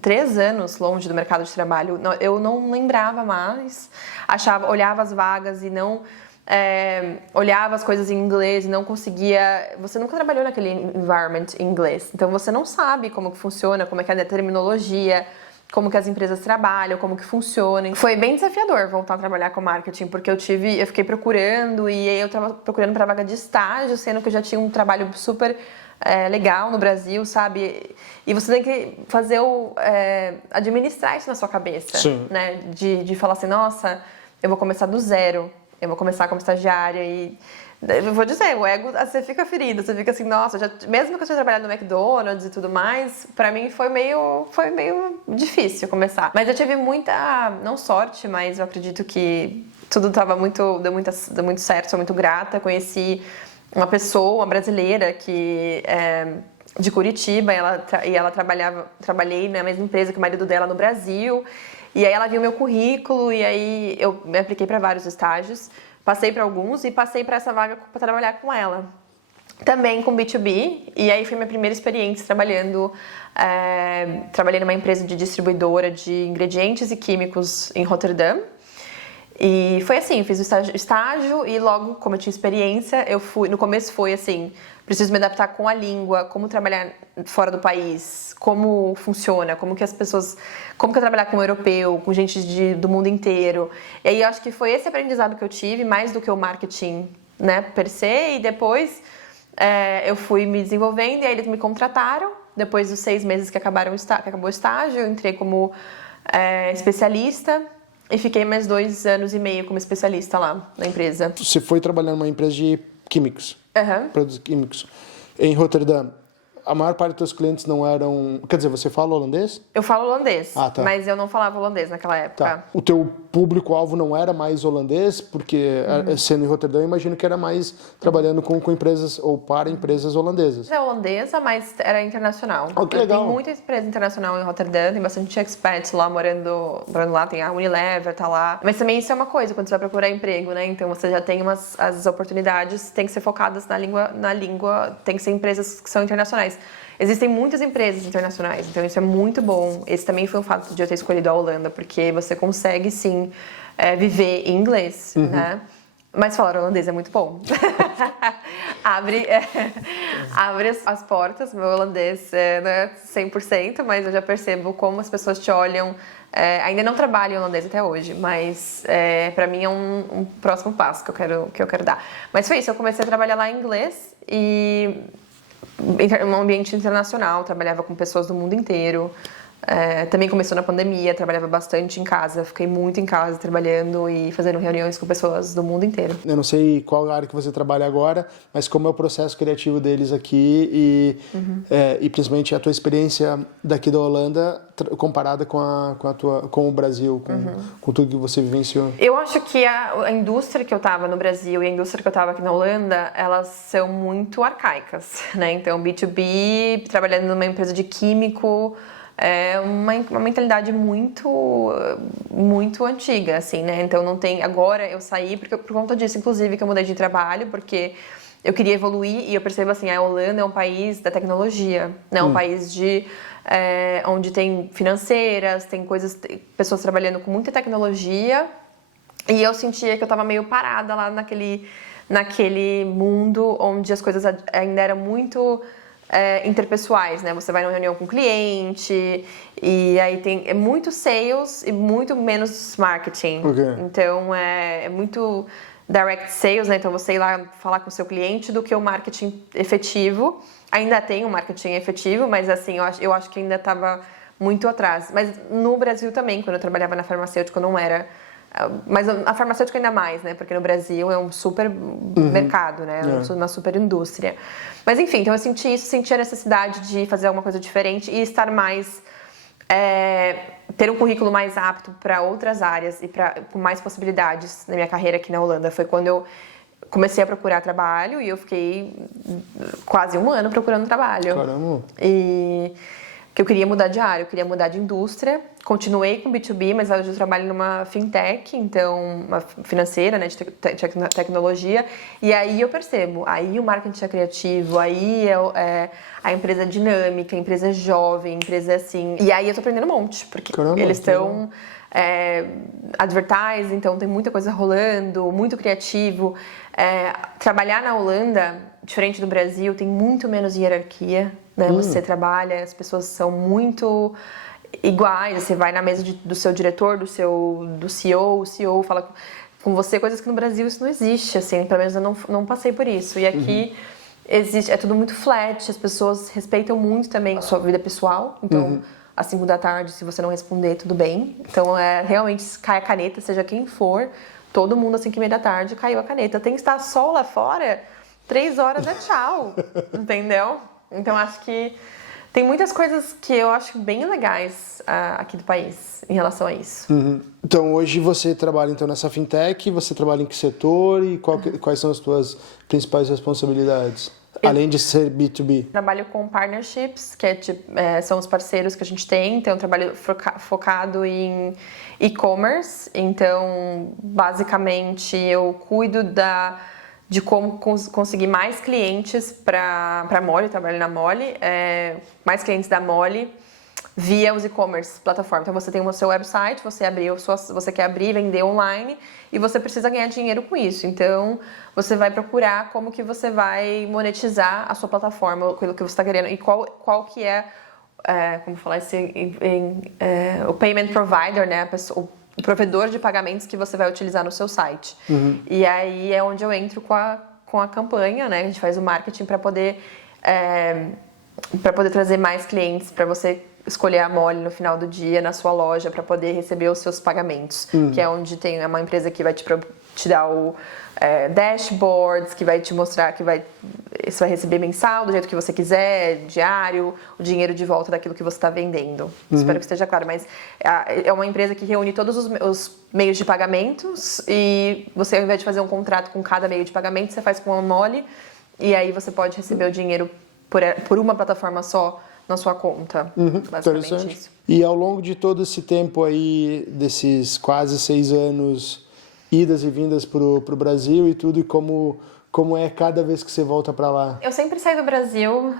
3 anos longe do mercado de trabalho, eu não lembrava mais, olhava as vagas e não... olhava as coisas em inglês e não conseguia... Você nunca trabalhou naquele environment em inglês, então você não sabe como que funciona, como é que é a terminologia, como que as empresas trabalham, como que funcionam. Foi bem desafiador voltar a trabalhar com marketing, porque eu fiquei procurando e aí eu estava procurando para vaga de estágio, sendo que eu já tinha um trabalho super legal no Brasil, sabe? E você tem que fazer administrar isso na sua cabeça, né? De falar assim, nossa, eu vou começar do zero, eu vou começar como estagiária e... Eu vou dizer, o ego, você fica ferido, você fica assim, nossa, mesmo que eu tinha trabalhado no McDonald's e tudo mais, pra mim foi meio difícil começar. Mas eu tive muita, não sorte, mas eu acredito que tudo deu muito certo, sou muito grata. Conheci uma pessoa, uma brasileira que de Curitiba, e ela trabalhei na mesma empresa que o marido dela no Brasil, e aí ela viu meu currículo, e aí eu me apliquei para vários estágios. Passei para alguns e passei para essa vaga para trabalhar com ela. Também com B2B, e aí foi minha primeira experiência trabalhando. Trabalhei numa empresa de distribuidora de ingredientes e químicos em Rotterdam. E foi assim, fiz o estágio e logo, como eu tinha experiência, no começo foi assim, preciso me adaptar com a língua, como trabalhar fora do país, como funciona, como que eu trabalhar com um europeu, com gente do mundo inteiro. E aí eu acho que foi esse aprendizado que eu tive, mais do que o marketing, né, per se, e depois eu fui me desenvolvendo e aí eles me contrataram, depois dos 6 meses que acabou o estágio, eu entrei como especialista. E fiquei mais 2 anos e meio como especialista lá na empresa. Você foi trabalhar numa empresa de químicos, produtos químicos, em Rotterdam. A maior parte dos clientes não eram... Quer dizer, você fala holandês? Eu falo holandês, tá. Mas eu não falava holandês naquela época. Tá. O teu público-alvo não era mais holandês? Porque, sendo em Rotterdam, eu imagino que era mais trabalhando com empresas ou para empresas holandesas. É holandesa, mas era internacional. Que legal. Tem muita empresa internacional em Rotterdam, tem bastante expats lá morando lá, tem a Unilever, tá lá. Mas também isso é uma coisa, quando você vai procurar emprego, né? Então você já tem as oportunidades, tem que ser focadas na língua, tem que ser empresas que são internacionais. Existem muitas empresas internacionais, então isso é muito bom. Esse também foi o fato de eu ter escolhido a Holanda, porque você consegue, sim, viver em inglês, né? Mas falar holandês é muito bom. abre as portas. Meu holandês não é 100%, mas eu já percebo como as pessoas te olham. Ainda não trabalho em holandês até hoje, mas para mim é um próximo passo que eu quero dar. Mas foi isso, eu comecei a trabalhar lá em inglês e... um ambiente internacional, trabalhava com pessoas do mundo inteiro. Também começou na pandemia, trabalhava bastante em casa, fiquei muito em casa trabalhando e fazendo reuniões com pessoas do mundo inteiro. Eu não sei qual área que você trabalha agora, mas como é o processo criativo deles aqui e principalmente a tua experiência daqui da Holanda comparada com o Brasil, com tudo que você vivenciou? Eu acho que a indústria que eu estava no Brasil e a indústria que eu estava aqui na Holanda, elas são muito arcaicas, né? Então, B2B, trabalhando numa empresa de químico, é uma mentalidade muito antiga, assim, né? Então não tem... Agora eu saí por conta disso, inclusive, que eu mudei de trabalho, porque eu queria evoluir e eu percebo assim, a Holanda é um país da tecnologia, né? Um país onde tem financeiras, tem pessoas trabalhando com muita tecnologia, e eu sentia que eu estava meio parada lá naquele mundo onde as coisas ainda eram muito interpessoais, né? Você vai numa reunião com o cliente e aí é muito sales e muito menos marketing. Okay. Então é muito direct sales, né? Então você ir lá falar com o seu cliente do que o marketing efetivo. Ainda tem um marketing efetivo, mas assim, eu acho que ainda estava muito atrás. Mas no Brasil também, quando eu trabalhava na farmacêutica, não era. Mas a farmacêutica ainda mais, né? Porque no Brasil é um super mercado, né? Uma super indústria. Mas enfim, então eu senti a necessidade de fazer alguma coisa diferente e estar mais... ter um currículo mais apto para outras áreas e com mais possibilidades na minha carreira aqui na Holanda. Foi quando eu comecei a procurar trabalho e eu fiquei quase 1 ano procurando trabalho. Caramba! Que eu queria mudar de área, eu queria mudar de indústria. Continuei com B2B, mas hoje eu trabalho numa fintech, então uma financeira, né, de tecnologia. E aí eu percebo, aí o marketing é criativo, aí a empresa é dinâmica, a empresa é jovem, a empresa é assim. E aí eu tô aprendendo um monte, porque eles estão advertise, então tem muita coisa rolando, muito criativo. Trabalhar na Holanda, diferente do Brasil, tem muito menos hierarquia, né? Você trabalha, as pessoas são muito iguais, você vai na mesa do seu diretor, do CEO, o CEO fala com você, coisas que no Brasil isso não existe, assim, pelo menos eu não passei por isso. E aqui é tudo muito flat, as pessoas respeitam muito também a sua vida pessoal, então às 5 da tarde, se você não responder, tudo bem. Então realmente cai a caneta, seja quem for, todo mundo às 5:30 da tarde caiu a caneta. Tem que estar sol lá fora, 3 horas é tchau, entendeu? Então acho que tem muitas coisas que eu acho bem legais aqui do país em relação a isso. Então hoje você trabalha então nessa fintech, você trabalha em que setor e quais são as suas principais responsabilidades? Além de ser B2B. Trabalho com partnerships, que são os parceiros que a gente tem. Então, eu trabalho focado em e-commerce. Então, basicamente, eu cuido de como conseguir mais clientes para a Moli, eu trabalho na Moli, mais clientes da Moli via os e-commerce plataforma. Então você tem o seu website, você quer abrir, vender online e você precisa ganhar dinheiro com isso. Então você vai procurar como que você vai monetizar a sua plataforma, aquilo que você está querendo e qual que como falar o payment provider, né, o provedor de pagamentos que você vai utilizar no seu site. E aí é onde eu entro com a campanha, né? A gente faz o marketing para poder trazer mais clientes, para você escolher a Moli no final do dia na sua loja para poder receber os seus pagamentos, que é onde tem uma empresa que vai te dar o dashboards, que vai te mostrar que você vai receber mensal do jeito que você quiser, diário, o dinheiro de volta daquilo que você está vendendo. Espero que esteja claro, mas é uma empresa que reúne todos os meios de pagamentos e você, ao invés de fazer um contrato com cada meio de pagamento, você faz com a Moli e aí você pode receber o dinheiro por uma plataforma só na sua conta. Basicamente isso. E ao longo de todo esse tempo aí, desses quase 6 anos, idas e vindas pro Brasil e tudo, e como é cada vez que você volta para lá? Eu sempre saí do Brasil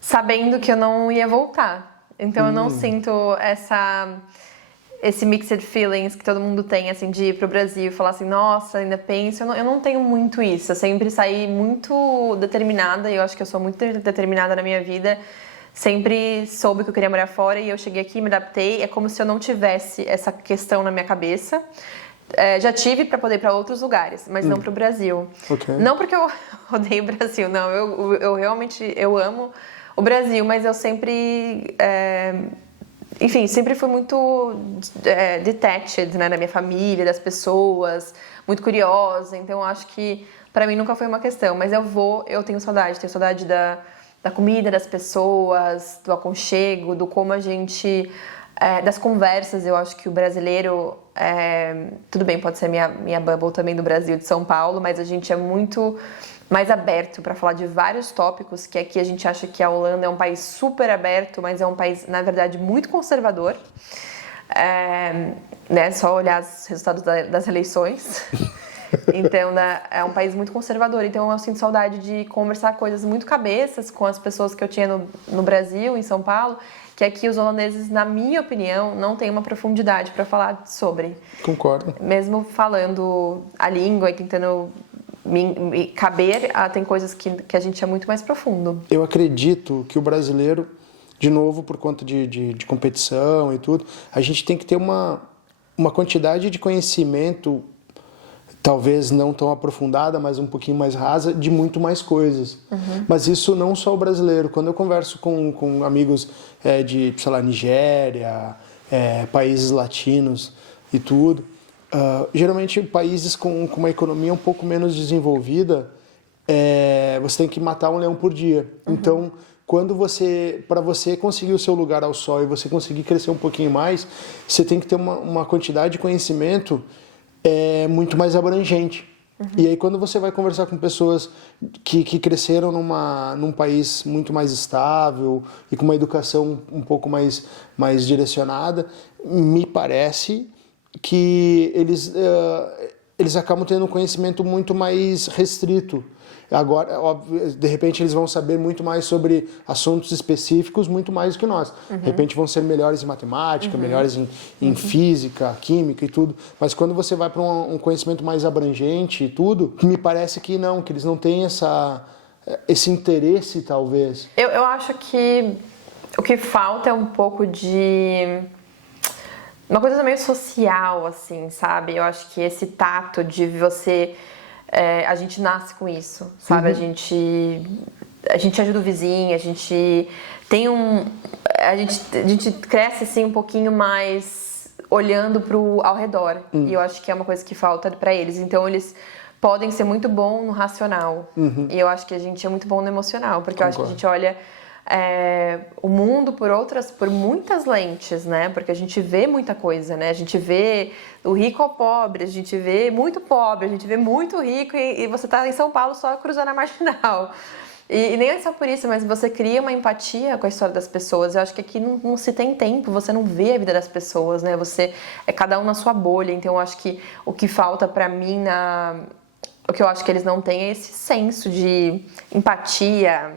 sabendo que eu não ia voltar. Então eu não sinto esse mixed feelings que todo mundo tem, assim, de ir pro Brasil e falar assim, nossa, ainda penso. Eu não tenho muito isso. Eu sempre saí muito determinada, e eu acho que eu sou muito determinada na minha vida. Sempre soube que eu queria morar fora e eu cheguei aqui, me adaptei. É como se eu não tivesse essa questão na minha cabeça. Já tive para poder ir para outros lugares, mas não para o Brasil. Okay. Não porque eu odeio o Brasil, não. Eu realmente amo o Brasil, mas eu sempre... enfim, sempre fui muito detached, né, da minha família, das pessoas, muito curiosa. Então, acho que para mim nunca foi uma questão. Mas eu tenho saudade da comida, das pessoas, do aconchego, do como a gente... das conversas. Eu acho que o brasileiro... tudo bem, pode ser minha bubble também do Brasil, de São Paulo, mas a gente é muito mais aberto para falar de vários tópicos, que aqui a gente acha que a Holanda é um país super aberto, mas é um país, na verdade, muito conservador. Né? Só olhar os resultados das eleições... Então, é um país muito conservador. Então, eu sinto saudade de conversar coisas muito cabeças com as pessoas que eu tinha no Brasil, em São Paulo, que aqui os holandeses, na minha opinião, não têm uma profundidade para falar sobre. Concordo. Mesmo falando a língua e tentando caber, tem coisas que a gente é muito mais profundo. Eu acredito que o brasileiro, de novo, por conta de competição e tudo, a gente tem que ter uma quantidade de conhecimento, talvez não tão aprofundada, mas um pouquinho mais rasa, de muito mais coisas. Mas isso não só o brasileiro. Quando eu converso com amigos de, sei lá, Nigéria, países latinos e tudo, geralmente países com uma economia um pouco menos desenvolvida, você tem que matar um leão por dia. Então, para você conseguir o seu lugar ao sol e você conseguir crescer um pouquinho mais, você tem que ter uma quantidade de conhecimento muito mais abrangente. E aí quando você vai conversar com pessoas que cresceram num país muito mais estável e com uma educação um pouco mais direcionada, me parece que eles acabam tendo um conhecimento muito mais restrito. Agora, óbvio, de repente eles vão saber muito mais sobre assuntos específicos, muito mais do que nós. De repente vão ser melhores em matemática, melhores em física, química e tudo. Mas quando você vai para um conhecimento mais abrangente e tudo, me parece que não, que eles não têm esse interesse, talvez. Eu acho que o que falta é um pouco de... uma coisa meio social, assim, sabe? Eu acho que esse tato de você... a gente nasce com isso, sabe? A gente ajuda o vizinho, a gente tem a gente cresce assim um pouquinho mais olhando ao redor. E eu acho que é uma coisa que falta para eles. Então eles podem ser muito bons no racional. E eu acho que a gente é muito bom no emocional, porque eu acho que a gente olha o mundo por muitas lentes, né? Porque a gente vê muita coisa, né? A gente vê o rico ao pobre, a gente vê muito pobre, a gente vê muito rico e você tá em São Paulo só cruzando a marginal. E nem é só por isso, mas você cria uma empatia com a história das pessoas. Eu acho que aqui não se tem tempo, você não vê a vida das pessoas, né? Você é cada um na sua bolha. Então eu acho que o que falta pra mim o que eu acho que eles não têm é esse senso de empatia,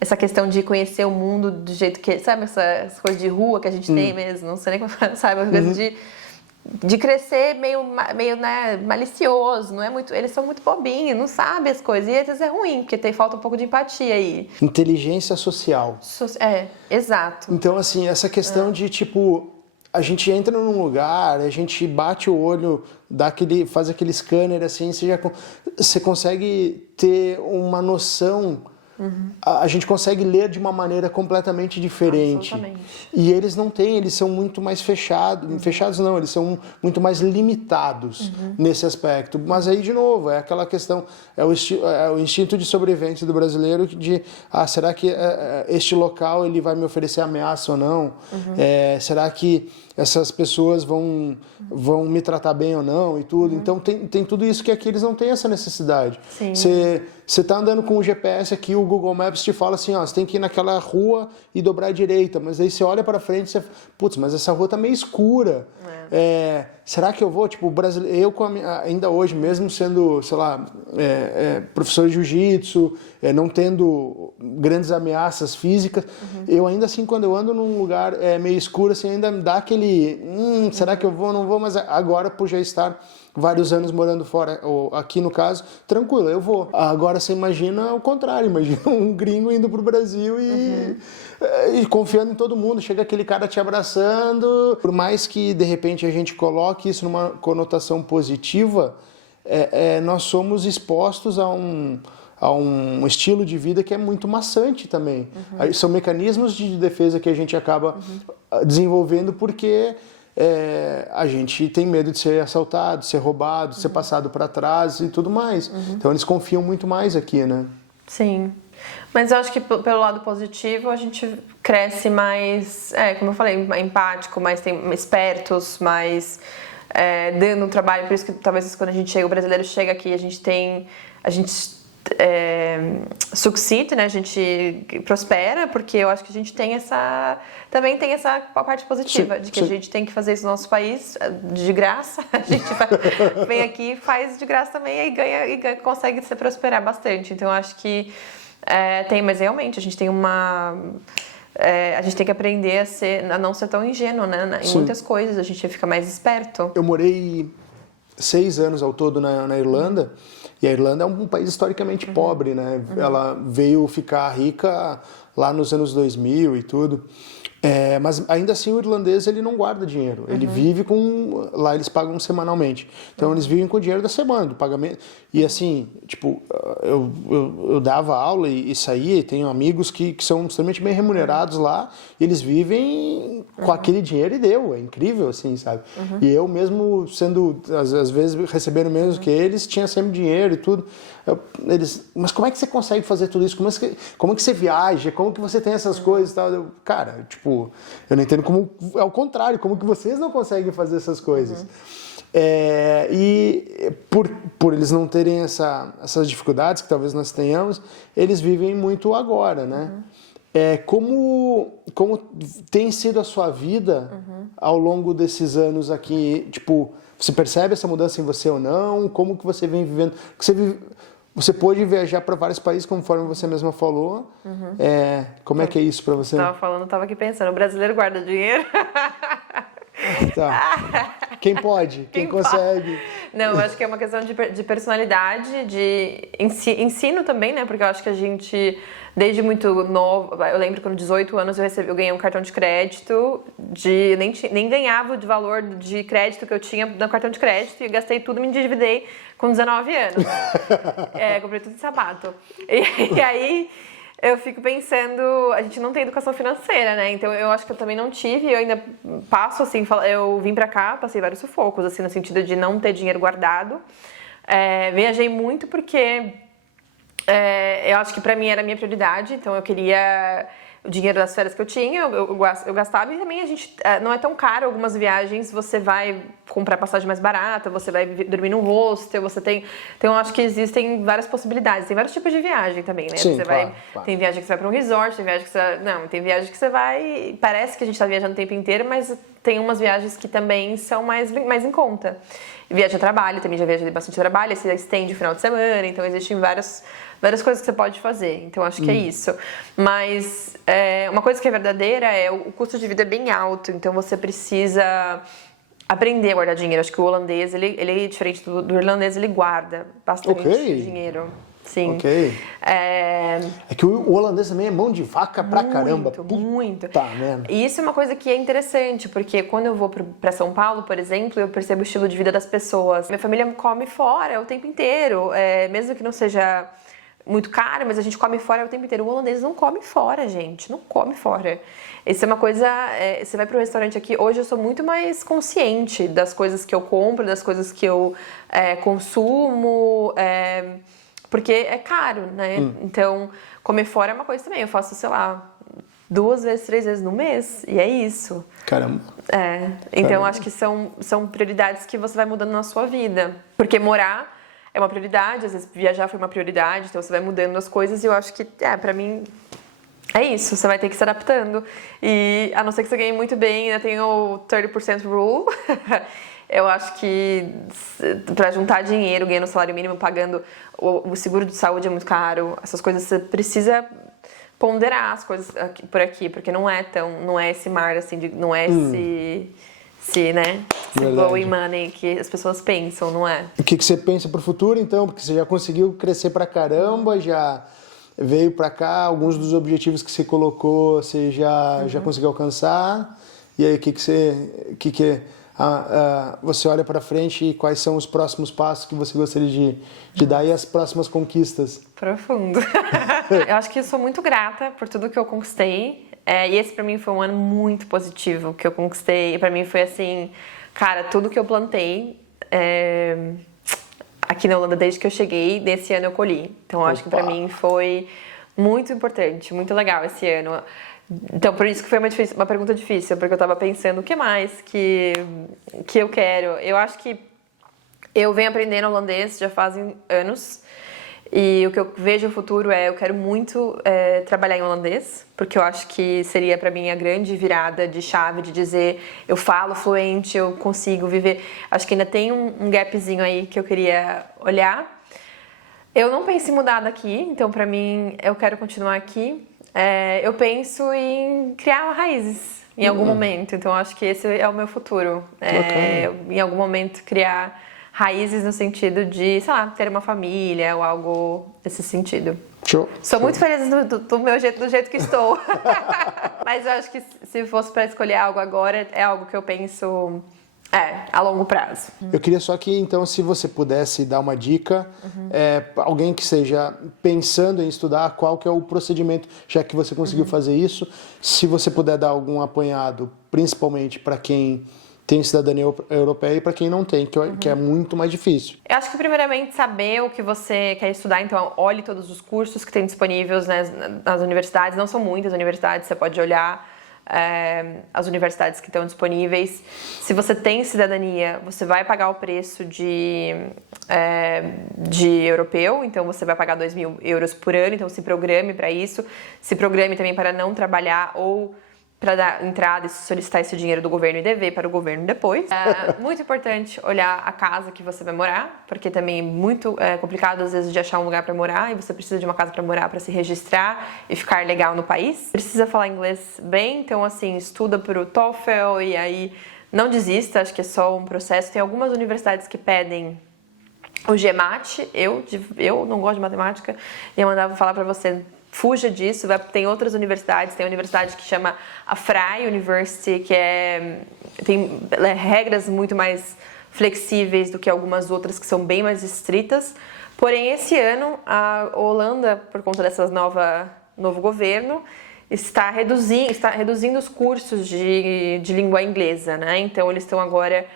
essa questão de conhecer o mundo do jeito que... Sabe essa coisa de rua que a gente tem mesmo? Não sei nem como falar, sabe? Uma coisa de crescer meio né, malicioso. Não é muito, eles são muito bobinhos, não sabem as coisas. E às vezes é ruim, porque falta um pouco de empatia aí. Inteligência social. Exato. Então, assim, essa questão de, tipo... A gente entra num lugar, a gente bate o olho, faz aquele scanner, assim, você consegue ter uma noção... A gente consegue ler de uma maneira completamente diferente. E eles não têm, eles são muito mais fechados. Fechados não, eles são muito mais limitados nesse aspecto. Mas aí, de novo, é aquela questão, é o instinto de sobrevivência do brasileiro de, será que este local ele vai me oferecer ameaça ou não? Será que essas pessoas vão me tratar bem ou não e tudo? Então tem tudo isso que aqui eles não têm essa necessidade. Você está andando com o GPS aqui, o Google Maps te fala assim, você tem que ir naquela rua e dobrar à direita, mas aí você olha para frente e você, putz, mas essa rua tá meio escura. Será que eu vou? Tipo, eu ainda hoje, mesmo sendo, sei lá, professor de jiu-jitsu, não tendo grandes ameaças físicas, eu ainda assim, quando eu ando num lugar meio escuro, assim, ainda me dá aquele, será que eu vou ou não vou? Mas agora, por já estar vários anos morando fora, ou aqui no caso, tranquilo, eu vou. Agora você imagina o contrário, imagina um gringo indo pro Brasil e confiando em todo mundo, chega aquele cara te abraçando, por mais que de repente a gente coloque isso numa conotação positiva, nós somos expostos a um estilo de vida que é muito maçante também. São mecanismos de defesa que a gente acaba desenvolvendo porque a gente tem medo de ser assaltado, ser roubado, ser passado para trás e tudo mais. Então eles confiam muito mais aqui, né? Sim. Mas eu acho que pelo lado positivo a gente cresce mais, como eu falei, mais empático, mais espertos, mais dando um trabalho. Por isso que talvez quando o brasileiro chega aqui, a gente succeed, né? A gente prospera, porque eu acho que a gente também tem essa parte positiva, de que a gente tem que fazer isso no nosso país de graça. A gente vem aqui, faz de graça também e ganha, consegue se prosperar bastante. Então eu acho que mas realmente a gente tem a gente tem que aprender a não ser tão ingênuo, né? Em muitas coisas a gente fica mais esperto. Eu morei 6 anos ao todo na Irlanda. E a Irlanda é um país historicamente pobre, né? Ela veio ficar rica lá nos anos 2000 e tudo. Mas ainda assim o irlandês ele não guarda dinheiro, ele vive com... Lá eles pagam semanalmente, então eles vivem com o dinheiro da semana, do pagamento. E assim, tipo, eu dava aula e saía, e tenho amigos que são extremamente bem remunerados lá, e eles vivem com aquele dinheiro e deu, é incrível assim, sabe? E eu mesmo sendo, às vezes recebendo menos que eles, tinha sempre dinheiro e tudo. Mas como é que você consegue fazer tudo isso? Como é que você viaja? Como que você tem essas coisas e tal? Cara, tipo, eu não entendo como... É o contrário, como que vocês não conseguem fazer essas coisas? E por eles não terem essas dificuldades que talvez nós tenhamos, eles vivem muito agora, né? Como tem sido a sua vida ao longo desses anos aqui? Tipo, você percebe essa mudança em você ou não? Como que você vem vivendo? Você pôde viajar para vários países, conforme você mesma falou. Como é que é isso para você? Tava aqui pensando, o brasileiro guarda dinheiro? Tá. Quem pode? Quem consegue? Não, eu acho que é uma questão de personalidade, de ensino também, né? Porque eu acho que a gente, desde muito novo... Eu lembro que com 18 anos eu ganhei um cartão de crédito, nem ganhava o valor de crédito que eu tinha no cartão de crédito e gastei tudo, me endividei com 19 anos. Comprei tudo de sapato. E aí... Eu fico pensando, a gente não tem educação financeira, né? Então eu acho que eu também não tive, eu ainda passo assim, eu vim pra cá, passei vários sufocos, assim, no sentido de não ter dinheiro guardado. Viajei muito porque eu acho que pra mim era a minha prioridade, então eu queria o dinheiro das férias que eu tinha, eu gastava, e também a gente, não é tão caro algumas viagens, você vai comprar passagem mais barata, você vai dormir num hostel, então eu acho que existem várias possibilidades, tem vários tipos de viagem também, né? Sim, você claro. Tem viagem que você vai para um resort, tem viagem que você... tem viagem que você vai, parece que a gente tá viajando o tempo inteiro, mas tem umas viagens que também são mais em conta. Viagem a trabalho, também já viajei bastante a trabalho, você estende o final de semana, então existem várias coisas que você pode fazer, então acho que é isso. Mas uma coisa que é verdadeira é o custo de vida é bem alto, então você precisa aprender a guardar dinheiro. Acho que o holandês, ele é diferente do irlandês, ele guarda bastante dinheiro. Sim. Ok. É que o holandês também é mão de vaca pra caramba. Muito. Tá, né? E isso é uma coisa que é interessante, porque quando eu vou pra São Paulo, por exemplo, eu percebo o estilo de vida das pessoas. Minha família come fora o tempo inteiro, mesmo que não seja muito caro, mas a gente come fora o tempo inteiro. O holandês não come fora, gente, não come fora. Isso é uma coisa, você vai pro restaurante aqui, hoje eu sou muito mais consciente das coisas que eu compro, das coisas que eu consumo, porque é caro, né? Então, comer fora é uma coisa também, eu faço, sei lá, 2 vezes, 3 vezes no mês, e é isso. Caramba. Então Caramba. acho que são prioridades que você vai mudando na sua vida, porque morar é uma prioridade, às vezes viajar foi uma prioridade, então você vai mudando as coisas e eu acho que, pra mim, é isso, você vai ter que se adaptando. E a não ser que você ganhe muito bem, ainda tem o 30% rule. Eu acho que para juntar dinheiro, ganhando salário mínimo, pagando o seguro de saúde é muito caro, essas coisas você precisa ponderar as coisas por aqui, porque não é esse mar, assim, não é esse blowing money que as pessoas pensam, não é? O que você pensa pro futuro, então? Porque você já conseguiu crescer pra caramba, já veio pra cá, alguns dos objetivos que você colocou, você já conseguiu alcançar. E aí, você olha pra frente e quais são os próximos passos que você gostaria de dar e as próximas conquistas? Profundo. Eu acho que eu sou muito grata por tudo que eu conquistei. E esse pra mim foi um ano muito positivo que eu conquistei. E pra mim foi assim, cara, tudo que eu plantei aqui na Holanda desde que eu cheguei, nesse ano eu colhi. Então eu acho que pra mim foi muito importante, muito legal esse ano. Então por isso que foi uma pergunta difícil, porque eu tava pensando o que mais que eu quero. Eu acho que eu venho aprendendo holandês já fazem anos. E o que eu vejo no futuro eu quero muito trabalhar em holandês, porque eu acho que seria pra mim a grande virada de chave de dizer eu falo fluente, eu consigo viver. Acho que ainda tem um gapzinho aí que eu queria olhar. Eu não penso em mudar daqui, então pra mim eu quero continuar aqui. Eu penso em criar raízes em algum momento, então acho que esse é o meu futuro. Em algum momento criar raízes no sentido de, sei lá, ter uma família ou algo nesse sentido. Show. Sou muito feliz do meu jeito, do jeito que estou. Mas eu acho que se fosse para escolher algo agora, é algo que eu penso a longo prazo. Eu queria só que, então, se você pudesse dar uma dica, alguém que esteja pensando em estudar, qual que é o procedimento, já que você conseguiu fazer isso, se você puder dar algum apanhado, principalmente para quem tem cidadania europeia e para quem não tem, que é muito mais difícil. Eu acho que primeiramente saber o que você quer estudar, então olhe todos os cursos que tem disponíveis, né, nas universidades, não são muitas universidades, você pode olhar as universidades que estão disponíveis. Se você tem cidadania, você vai pagar o preço de europeu, então você vai pagar 2.000 euros por ano, então se programe para isso, se programe também para não trabalhar ou para dar entrada e solicitar esse dinheiro do governo e dever para o governo depois. Muito importante olhar a casa que você vai morar, porque também é muito complicado às vezes de achar um lugar para morar e você precisa de uma casa para morar para se registrar e ficar legal no país. Precisa falar inglês bem, então assim, estuda para o TOEFL e aí não desista, acho que é só um processo. Tem algumas universidades que pedem o GMAT, eu não gosto de matemática e eu mandava falar para você, fuja disso. Tem outras universidades, tem a universidade que chama a Freie University, que tem regras muito mais flexíveis do que algumas outras que são bem mais estritas. Porém, esse ano, a Holanda, por conta dessas novo governo, está reduzindo os cursos de língua inglesa, né? Então, eles estão agora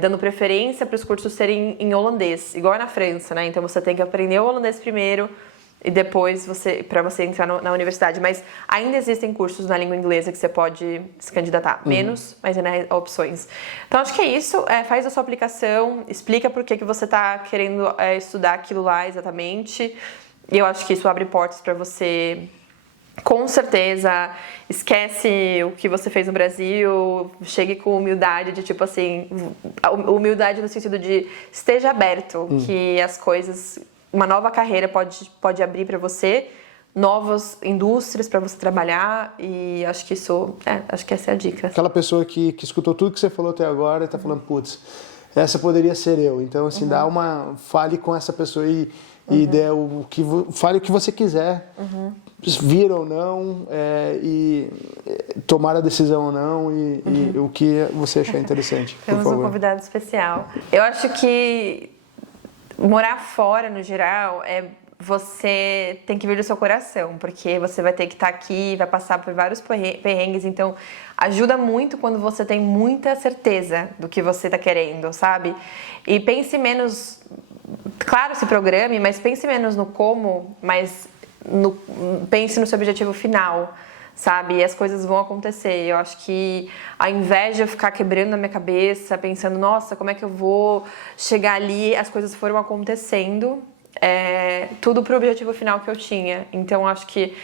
dando preferência para os cursos serem em holandês, igual na França, né? Então, você tem que aprender o holandês primeiro, e depois para você entrar na universidade. Mas ainda existem cursos na língua inglesa que você pode se candidatar. Menos, mas ainda há opções. Então, acho que é isso. Faz a sua aplicação, explica por que você está querendo estudar aquilo lá exatamente. E eu acho que isso abre portas para você, com certeza. Esquece o que você fez no Brasil, chegue com humildade, de tipo assim, humildade no sentido de esteja aberto, que as coisas... Uma nova carreira pode abrir para você, novas indústrias para você trabalhar e acho que acho que essa é a dica. Aquela pessoa que escutou tudo que você falou até agora e está falando, putz, essa poderia ser eu. Então, assim, fale com essa pessoa e fale o que você quiser, vir ou não, e tomar a decisão ou não e o que você achar interessante. Temos um convidado especial. Eu acho que morar fora, no geral, você tem que vir do seu coração, porque você vai ter que estar aqui, vai passar por vários perrengues, então ajuda muito quando você tem muita certeza do que você está querendo, sabe? E pense menos, claro, se programe, mas pense menos no como, mas pense no seu objetivo final, sabe? E as coisas vão acontecer. Eu acho que ao invés de eu ficar quebrando na minha cabeça, pensando, nossa, como é que eu vou chegar ali, as coisas foram acontecendo, tudo pro objetivo final que eu tinha. Então, acho que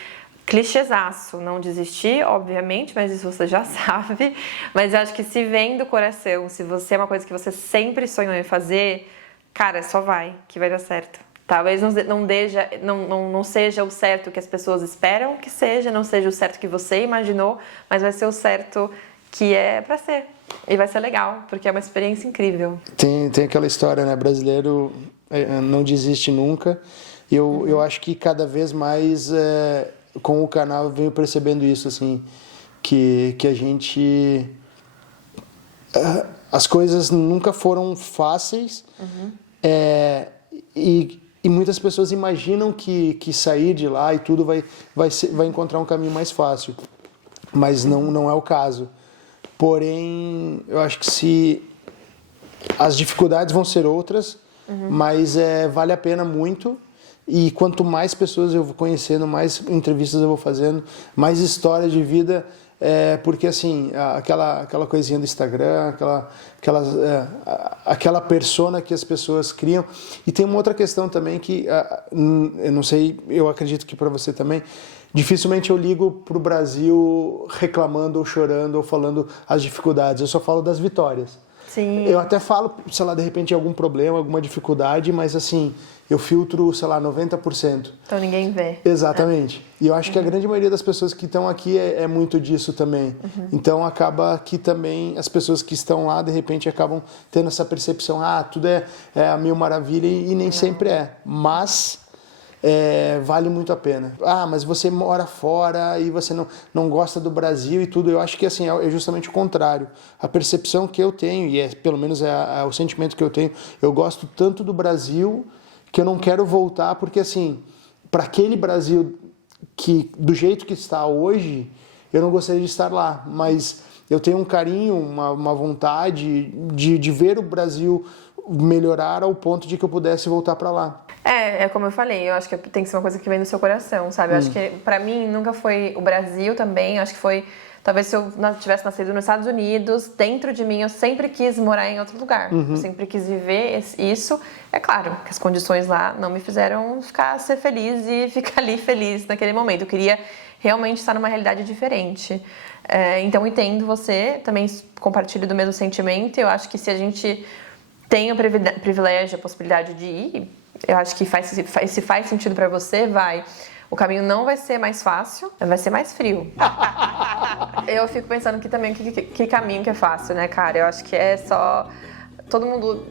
clichêzaço, não desistir, obviamente, mas isso você já sabe. Mas eu acho que se vem do coração, se você é uma coisa que você sempre sonhou em fazer, cara, só vai, que vai dar certo. Talvez não seja o certo que as pessoas esperam que seja, não seja o certo que você imaginou, mas vai ser o certo que é pra ser. E vai ser legal, porque é uma experiência incrível. Tem aquela história, né? Brasileiro não desiste nunca. E eu acho que cada vez mais, com o canal, eu venho percebendo isso, assim, que a gente... as coisas nunca foram fáceis. E muitas pessoas imaginam que sair de lá e tudo vai encontrar um caminho mais fácil. Mas não é o caso. Porém, eu acho que as dificuldades vão ser outras, mas vale a pena muito. E quanto mais pessoas eu vou conhecendo, mais entrevistas eu vou fazendo, mais histórias de vida... porque assim, aquela coisinha do Instagram, aquela persona que as pessoas criam. E tem uma outra questão também que, eu não sei, eu acredito que para você também, dificilmente eu ligo para o Brasil reclamando ou chorando ou falando as dificuldades, eu só falo das vitórias. Sim. Eu até falo, sei lá, de repente algum problema, alguma dificuldade, mas assim, eu filtro, sei lá, 90%. Então ninguém vê. Exatamente. E eu acho que a grande maioria das pessoas que estão aqui é muito disso também. Então acaba que também as pessoas que estão lá, de repente, acabam tendo essa percepção, tudo é a mil maravilha e nem sempre é. Mas vale muito a pena. Mas você mora fora e você não gosta do Brasil e tudo. Eu acho que assim, é justamente o contrário. A percepção que eu tenho, e pelo menos é o sentimento que eu tenho, eu gosto tanto do Brasil que eu não quero voltar, porque assim, para aquele Brasil que do jeito que está hoje, eu não gostaria de estar lá, mas eu tenho um carinho, uma vontade de ver o Brasil melhorar ao ponto de que eu pudesse voltar para lá. É como eu falei, eu acho que tem que ser uma coisa que vem do seu coração, sabe? Eu acho que pra mim nunca foi o Brasil também, acho que foi, talvez se eu tivesse nascido nos Estados Unidos, dentro de mim eu sempre quis morar em outro lugar, eu sempre quis viver isso. É claro que as condições lá não me fizeram ser feliz e ficar ali feliz naquele momento, eu queria realmente estar numa realidade diferente. Então entendo você, também compartilho do mesmo sentimento, eu acho que se a gente tem o privilégio, a possibilidade de ir, eu acho que se faz sentido pra você, vai. O caminho não vai ser mais fácil, vai ser mais frio. Eu fico pensando que também que caminho que é fácil, né, cara? Eu acho que é só... Todo mundo...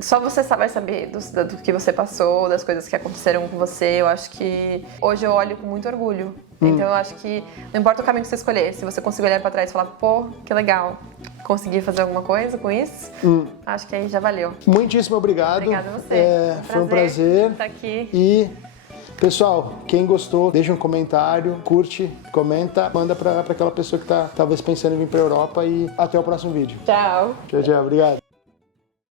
Só você vai saber do que você passou, das coisas que aconteceram com você. Eu acho que... Hoje eu olho com muito orgulho. Então eu acho que não importa o caminho que você escolher, se você conseguir olhar pra trás e falar, pô, que legal, consegui fazer alguma coisa com isso, acho que aí já valeu. Muitíssimo obrigado. Obrigada a você. Foi um prazer estar aqui. E, pessoal, quem gostou, deixa um comentário, curte, comenta, manda pra aquela pessoa que tá talvez pensando em vir pra Europa e até o próximo vídeo. Tchau. Tchau, obrigado.